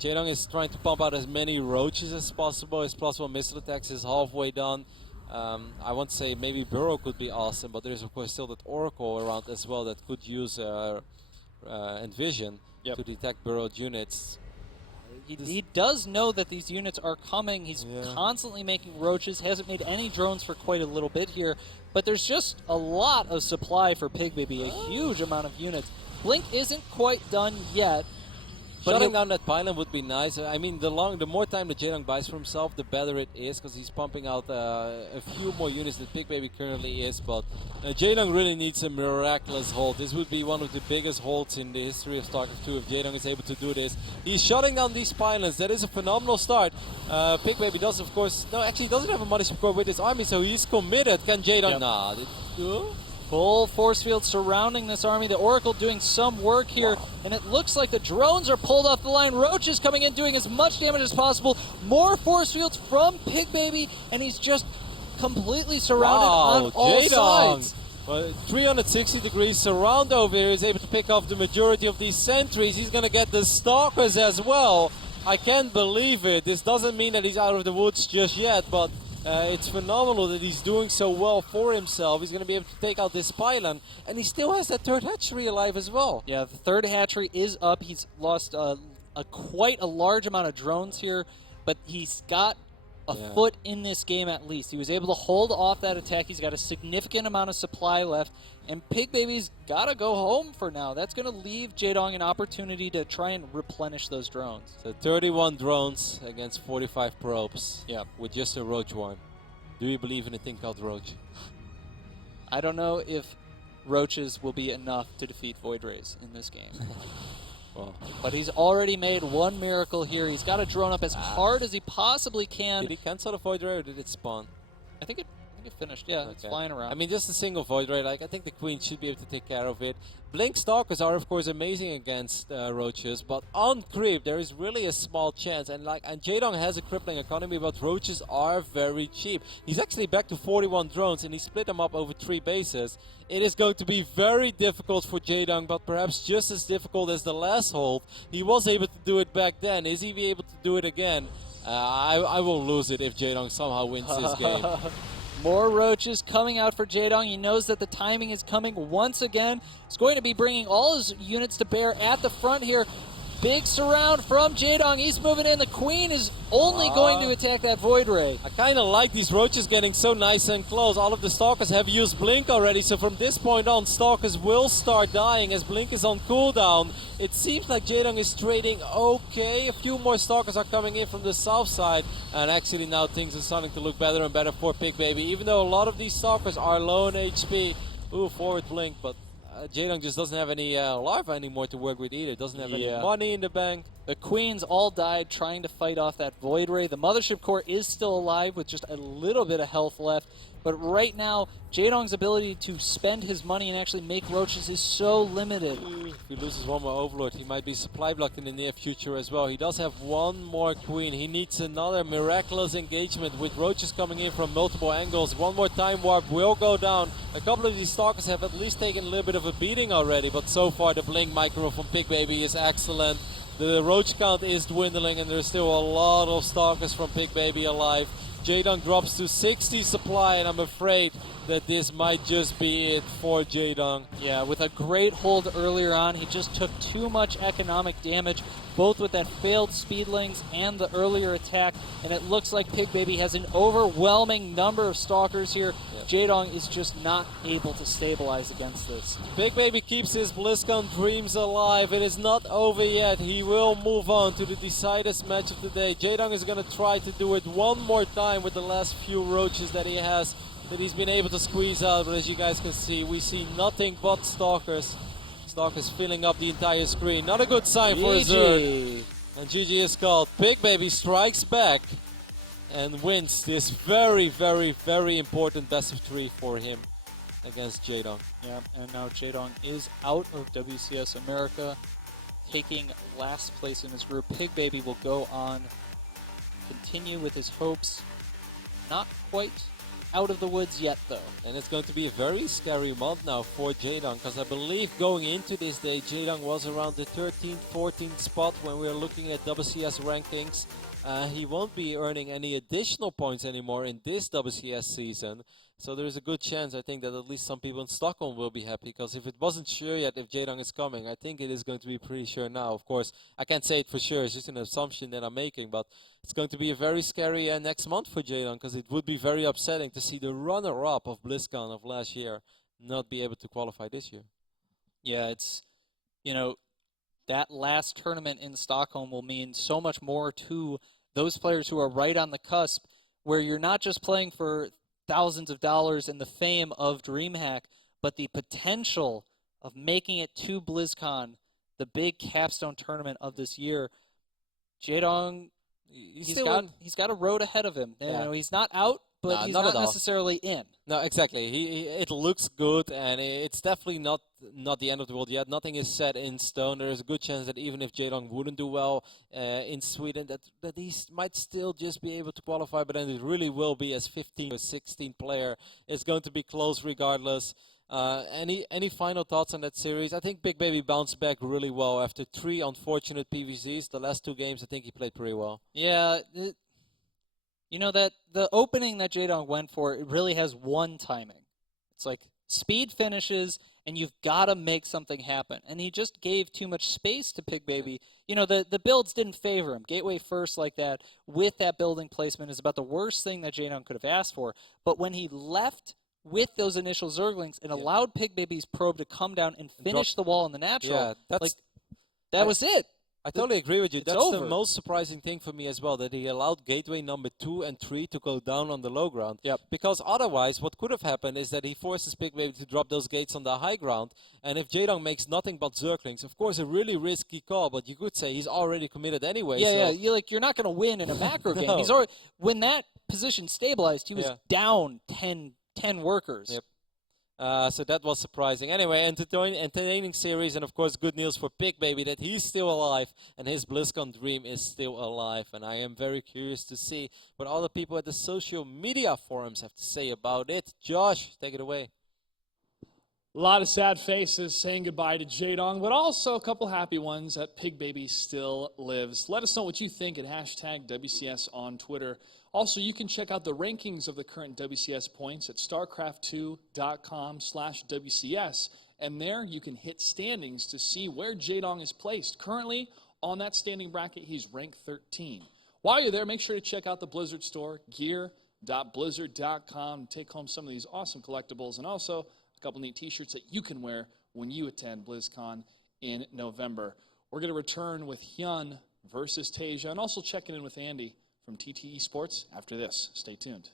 Jeadong is trying to pump out as many roaches as possible. His +1 missile attacks is halfway done. I want to say maybe Burrow could be awesome, but there's of course still that Oracle around as well that could use Envision to detect burrowed units. He does know that these units are coming. He's constantly making roaches. Hasn't made any drones for quite a little bit here, but there's just a lot of supply for Pigbaby, a huge amount of units. Blink isn't quite done yet. But shutting down that pylon would be nice. I mean, the more time that Jeadong buys for himself, the better it is, because he's pumping out a few more units than Pigbaby currently is. But Jeadong really needs a miraculous hold. This would be one of the biggest holds in the history of StarCraft 2 if Jeadong is able to do this. He's shutting down these pylons. That is a phenomenal start. Pigbaby does, of course, no, actually he doesn't have a money support with his army, so he's committed. Can Jeadong? Nah, Full force field surrounding this army. The Oracle doing some work here, and it looks like the drones are pulled off the line. Roach is coming in, doing as much damage as possible. More force fields from Pigbaby, and he's just completely surrounded on all Jeadong. sides. Well, 360 degrees surround over here. He's able to pick off the majority of these sentries. He's going to get the stalkers as well. I can't believe it. This doesn't mean that he's out of the woods just yet, but it's phenomenal that he's doing so well for himself. He's going to be able to take out this pylon, and he still has that third hatchery alive as well. Yeah, the third hatchery is up. He's lost quite a large amount of drones here, but he's got a foot in this game at least. He was able to hold off that attack. He's got a significant amount of supply left, and Pigbaby's got to go home for now. That's going to leave Jaedong an opportunity to try and replenish those drones. So 31 drones against 45 probes. Yeah. With just a Roach one. Do you believe in a thing called Roach? I don't know if Roaches will be enough to defeat Void Rays in this game. Well, but he's already made one miracle here. He's got to drone up as hard as he possibly can. did he cancel the Void Ray or did it spawn? I think it finished. Yeah, it's flying around. I mean, just a single Void Ray. Like, I think the Queen should be able to take care of it. Blink Stalkers are, of course, amazing against Roaches, but on creep, there is really a small chance. And Jeadong has a crippling economy, but Roaches are very cheap. He's actually back to 41 drones, and he split them up over 3 bases. It is going to be very difficult for Jeadong, but perhaps just as difficult as the last hold. He was able to do it back then. Is he able to do it again? I will lose it if Jeadong somehow wins this game. More Roaches coming out for Jaedong. He knows that the timing is coming once again. He's going to be bringing all his units to bear at the front here. Big surround from Jaedong. He's moving in. The Queen is only going to attack that Void Ray. I kind of like these Roaches getting so nice and close. All of the Stalkers have used Blink already, so from this point on, Stalkers will start dying as Blink is on cooldown. It seems like Jaedong is trading okay. A few more Stalkers are coming in from the south side, and actually now things are starting to look better and better for Pigbaby. Even though a lot of these Stalkers are low in HP. Ooh, forward Blink, but Jeadong just doesn't have any larva anymore to work with either. Doesn't have any money in the bank. The Queens all died trying to fight off that Void Ray. The Mothership Core is still alive with just a little bit of health left. But right now, Jaedong's ability to spend his money and actually make Roaches is so limited. If he loses one more Overlord, he might be supply blocked in the near future as well. He does have one more Queen. He needs another miraculous engagement with Roaches coming in from multiple angles. One more Time Warp will go down. A couple of these Stalkers have at least taken a little bit of a beating already, but so far the Blink Micro from Pigbaby is excellent. The Roach count is dwindling, and there's still a lot of Stalkers from Pigbaby alive. Jeadong drops to 60 supply, and I'm afraid that this might just be it for Jeadong. Yeah, with a great hold earlier on, he just took too much economic damage, both with that failed speedlings and the earlier attack, and it looks like Pigbaby has an overwhelming number of Stalkers here. Yep. Jeadong is just not able to stabilize against this. Pigbaby keeps his BlizzCon dreams alive. It is not over yet. He will move on to the deciders match of the day. Jeadong is going to try to do it one more time with the last few Roaches that he has, that he's been able to squeeze out, but as you guys can see, we see nothing but Stalkers. Stalkers filling up the entire screen. Not a good sign for Zerg. And GG is called. Pigbaby strikes back and wins this very, very, very important best of 3 for him against Jeadong. Yeah, and now Jeadong is out of WCS America, taking last place in his group. Pigbaby will go on, continue with his hopes. Not quite out of the woods yet, though. And it's going to be a very scary month now for Jeadong, because I believe going into this day, Jeadong was around the 13th, 14th spot when we were looking at WCS rankings. He won't be earning any additional points anymore in this WCS season. So there's a good chance, I think, that at least some people in Stockholm will be happy, because if it wasn't sure yet if Jeadong is coming, I think it is going to be pretty sure now. Of course, I can't say it for sure, it's just an assumption that I'm making, but it's going to be a very scary next month for Jeadong, because it would be very upsetting to see the runner-up of BlizzCon of last year not be able to qualify this year. Yeah, it's, you know, that last tournament in Stockholm will mean so much more to those players who are right on the cusp, where you're not just playing for thousands of dollars and the fame of DreamHack, but the potential of making it to BlizzCon, the big capstone tournament of this year. Jeadong, he's got a road ahead of him. You know, he's not out but Nah, he's not not at all. necessarily in. No, exactly. It looks good, and it's definitely not the end of the world yet. Nothing is set in stone. There is a good chance that even if Jaedong wouldn't do well in Sweden, that he might still just be able to qualify. But then it really will be as 15 or 16 player. It's going to be close regardless. Any final thoughts on that series? I think Pigbaby bounced back really well after 3 unfortunate PVZs. The last 2 games, I think he played pretty well. Yeah, you know that the opening that Jeadong went for, it really has one timing. It's like speed finishes, and you've got to make something happen. And he just gave too much space to Pigbaby. You know, the builds didn't favor him. Gateway first like that with that building placement is about the worst thing that Jeadong could have asked for. But when he left with those initial Zerglings and allowed Pigbaby's probe to come down and finish the wall in the natural, Yeah, that's that was it. I totally agree with you. It's That's over. the most surprising thing for me as well, that he allowed gateway number 2 and 3 to go down on the low ground. Yep. Because otherwise, what could have happened is that he forces Pigbaby to drop those gates on the high ground, and if Jeadong makes nothing but Zerglings, of course a really risky call, but you could say he's already committed anyway. Yeah, so yeah. You're not going to win in a macro game. No. He's already, when that position stabilized, he was Yeah. down 10 workers. Yep. So that was surprising. Anyway, entertaining series, and of course good news for Pigbaby that he's still alive and his BlizzCon dream is still alive. And I am very curious to see what all the people at the social media forums have to say about it. Josh, take it away. A lot of sad faces saying goodbye to Jaedong, but also a couple happy ones that Pigbaby still lives. Let us know what you think at hashtag WCS on Twitter. Also, you can check out the rankings of the current WCS points at starcraft2.com/WCS, and there you can hit standings to see where Jaedong is placed. Currently, on that standing bracket, he's ranked 13. While you're there, make sure to check out the Blizzard store, gear.blizzard.com, take home some of these awesome collectibles, and also a couple neat t-shirts that you can wear when you attend BlizzCon in November. We're going to return with Hyun versus Tasia, and also checking in with Andy from TTE Sports after this. Stay tuned.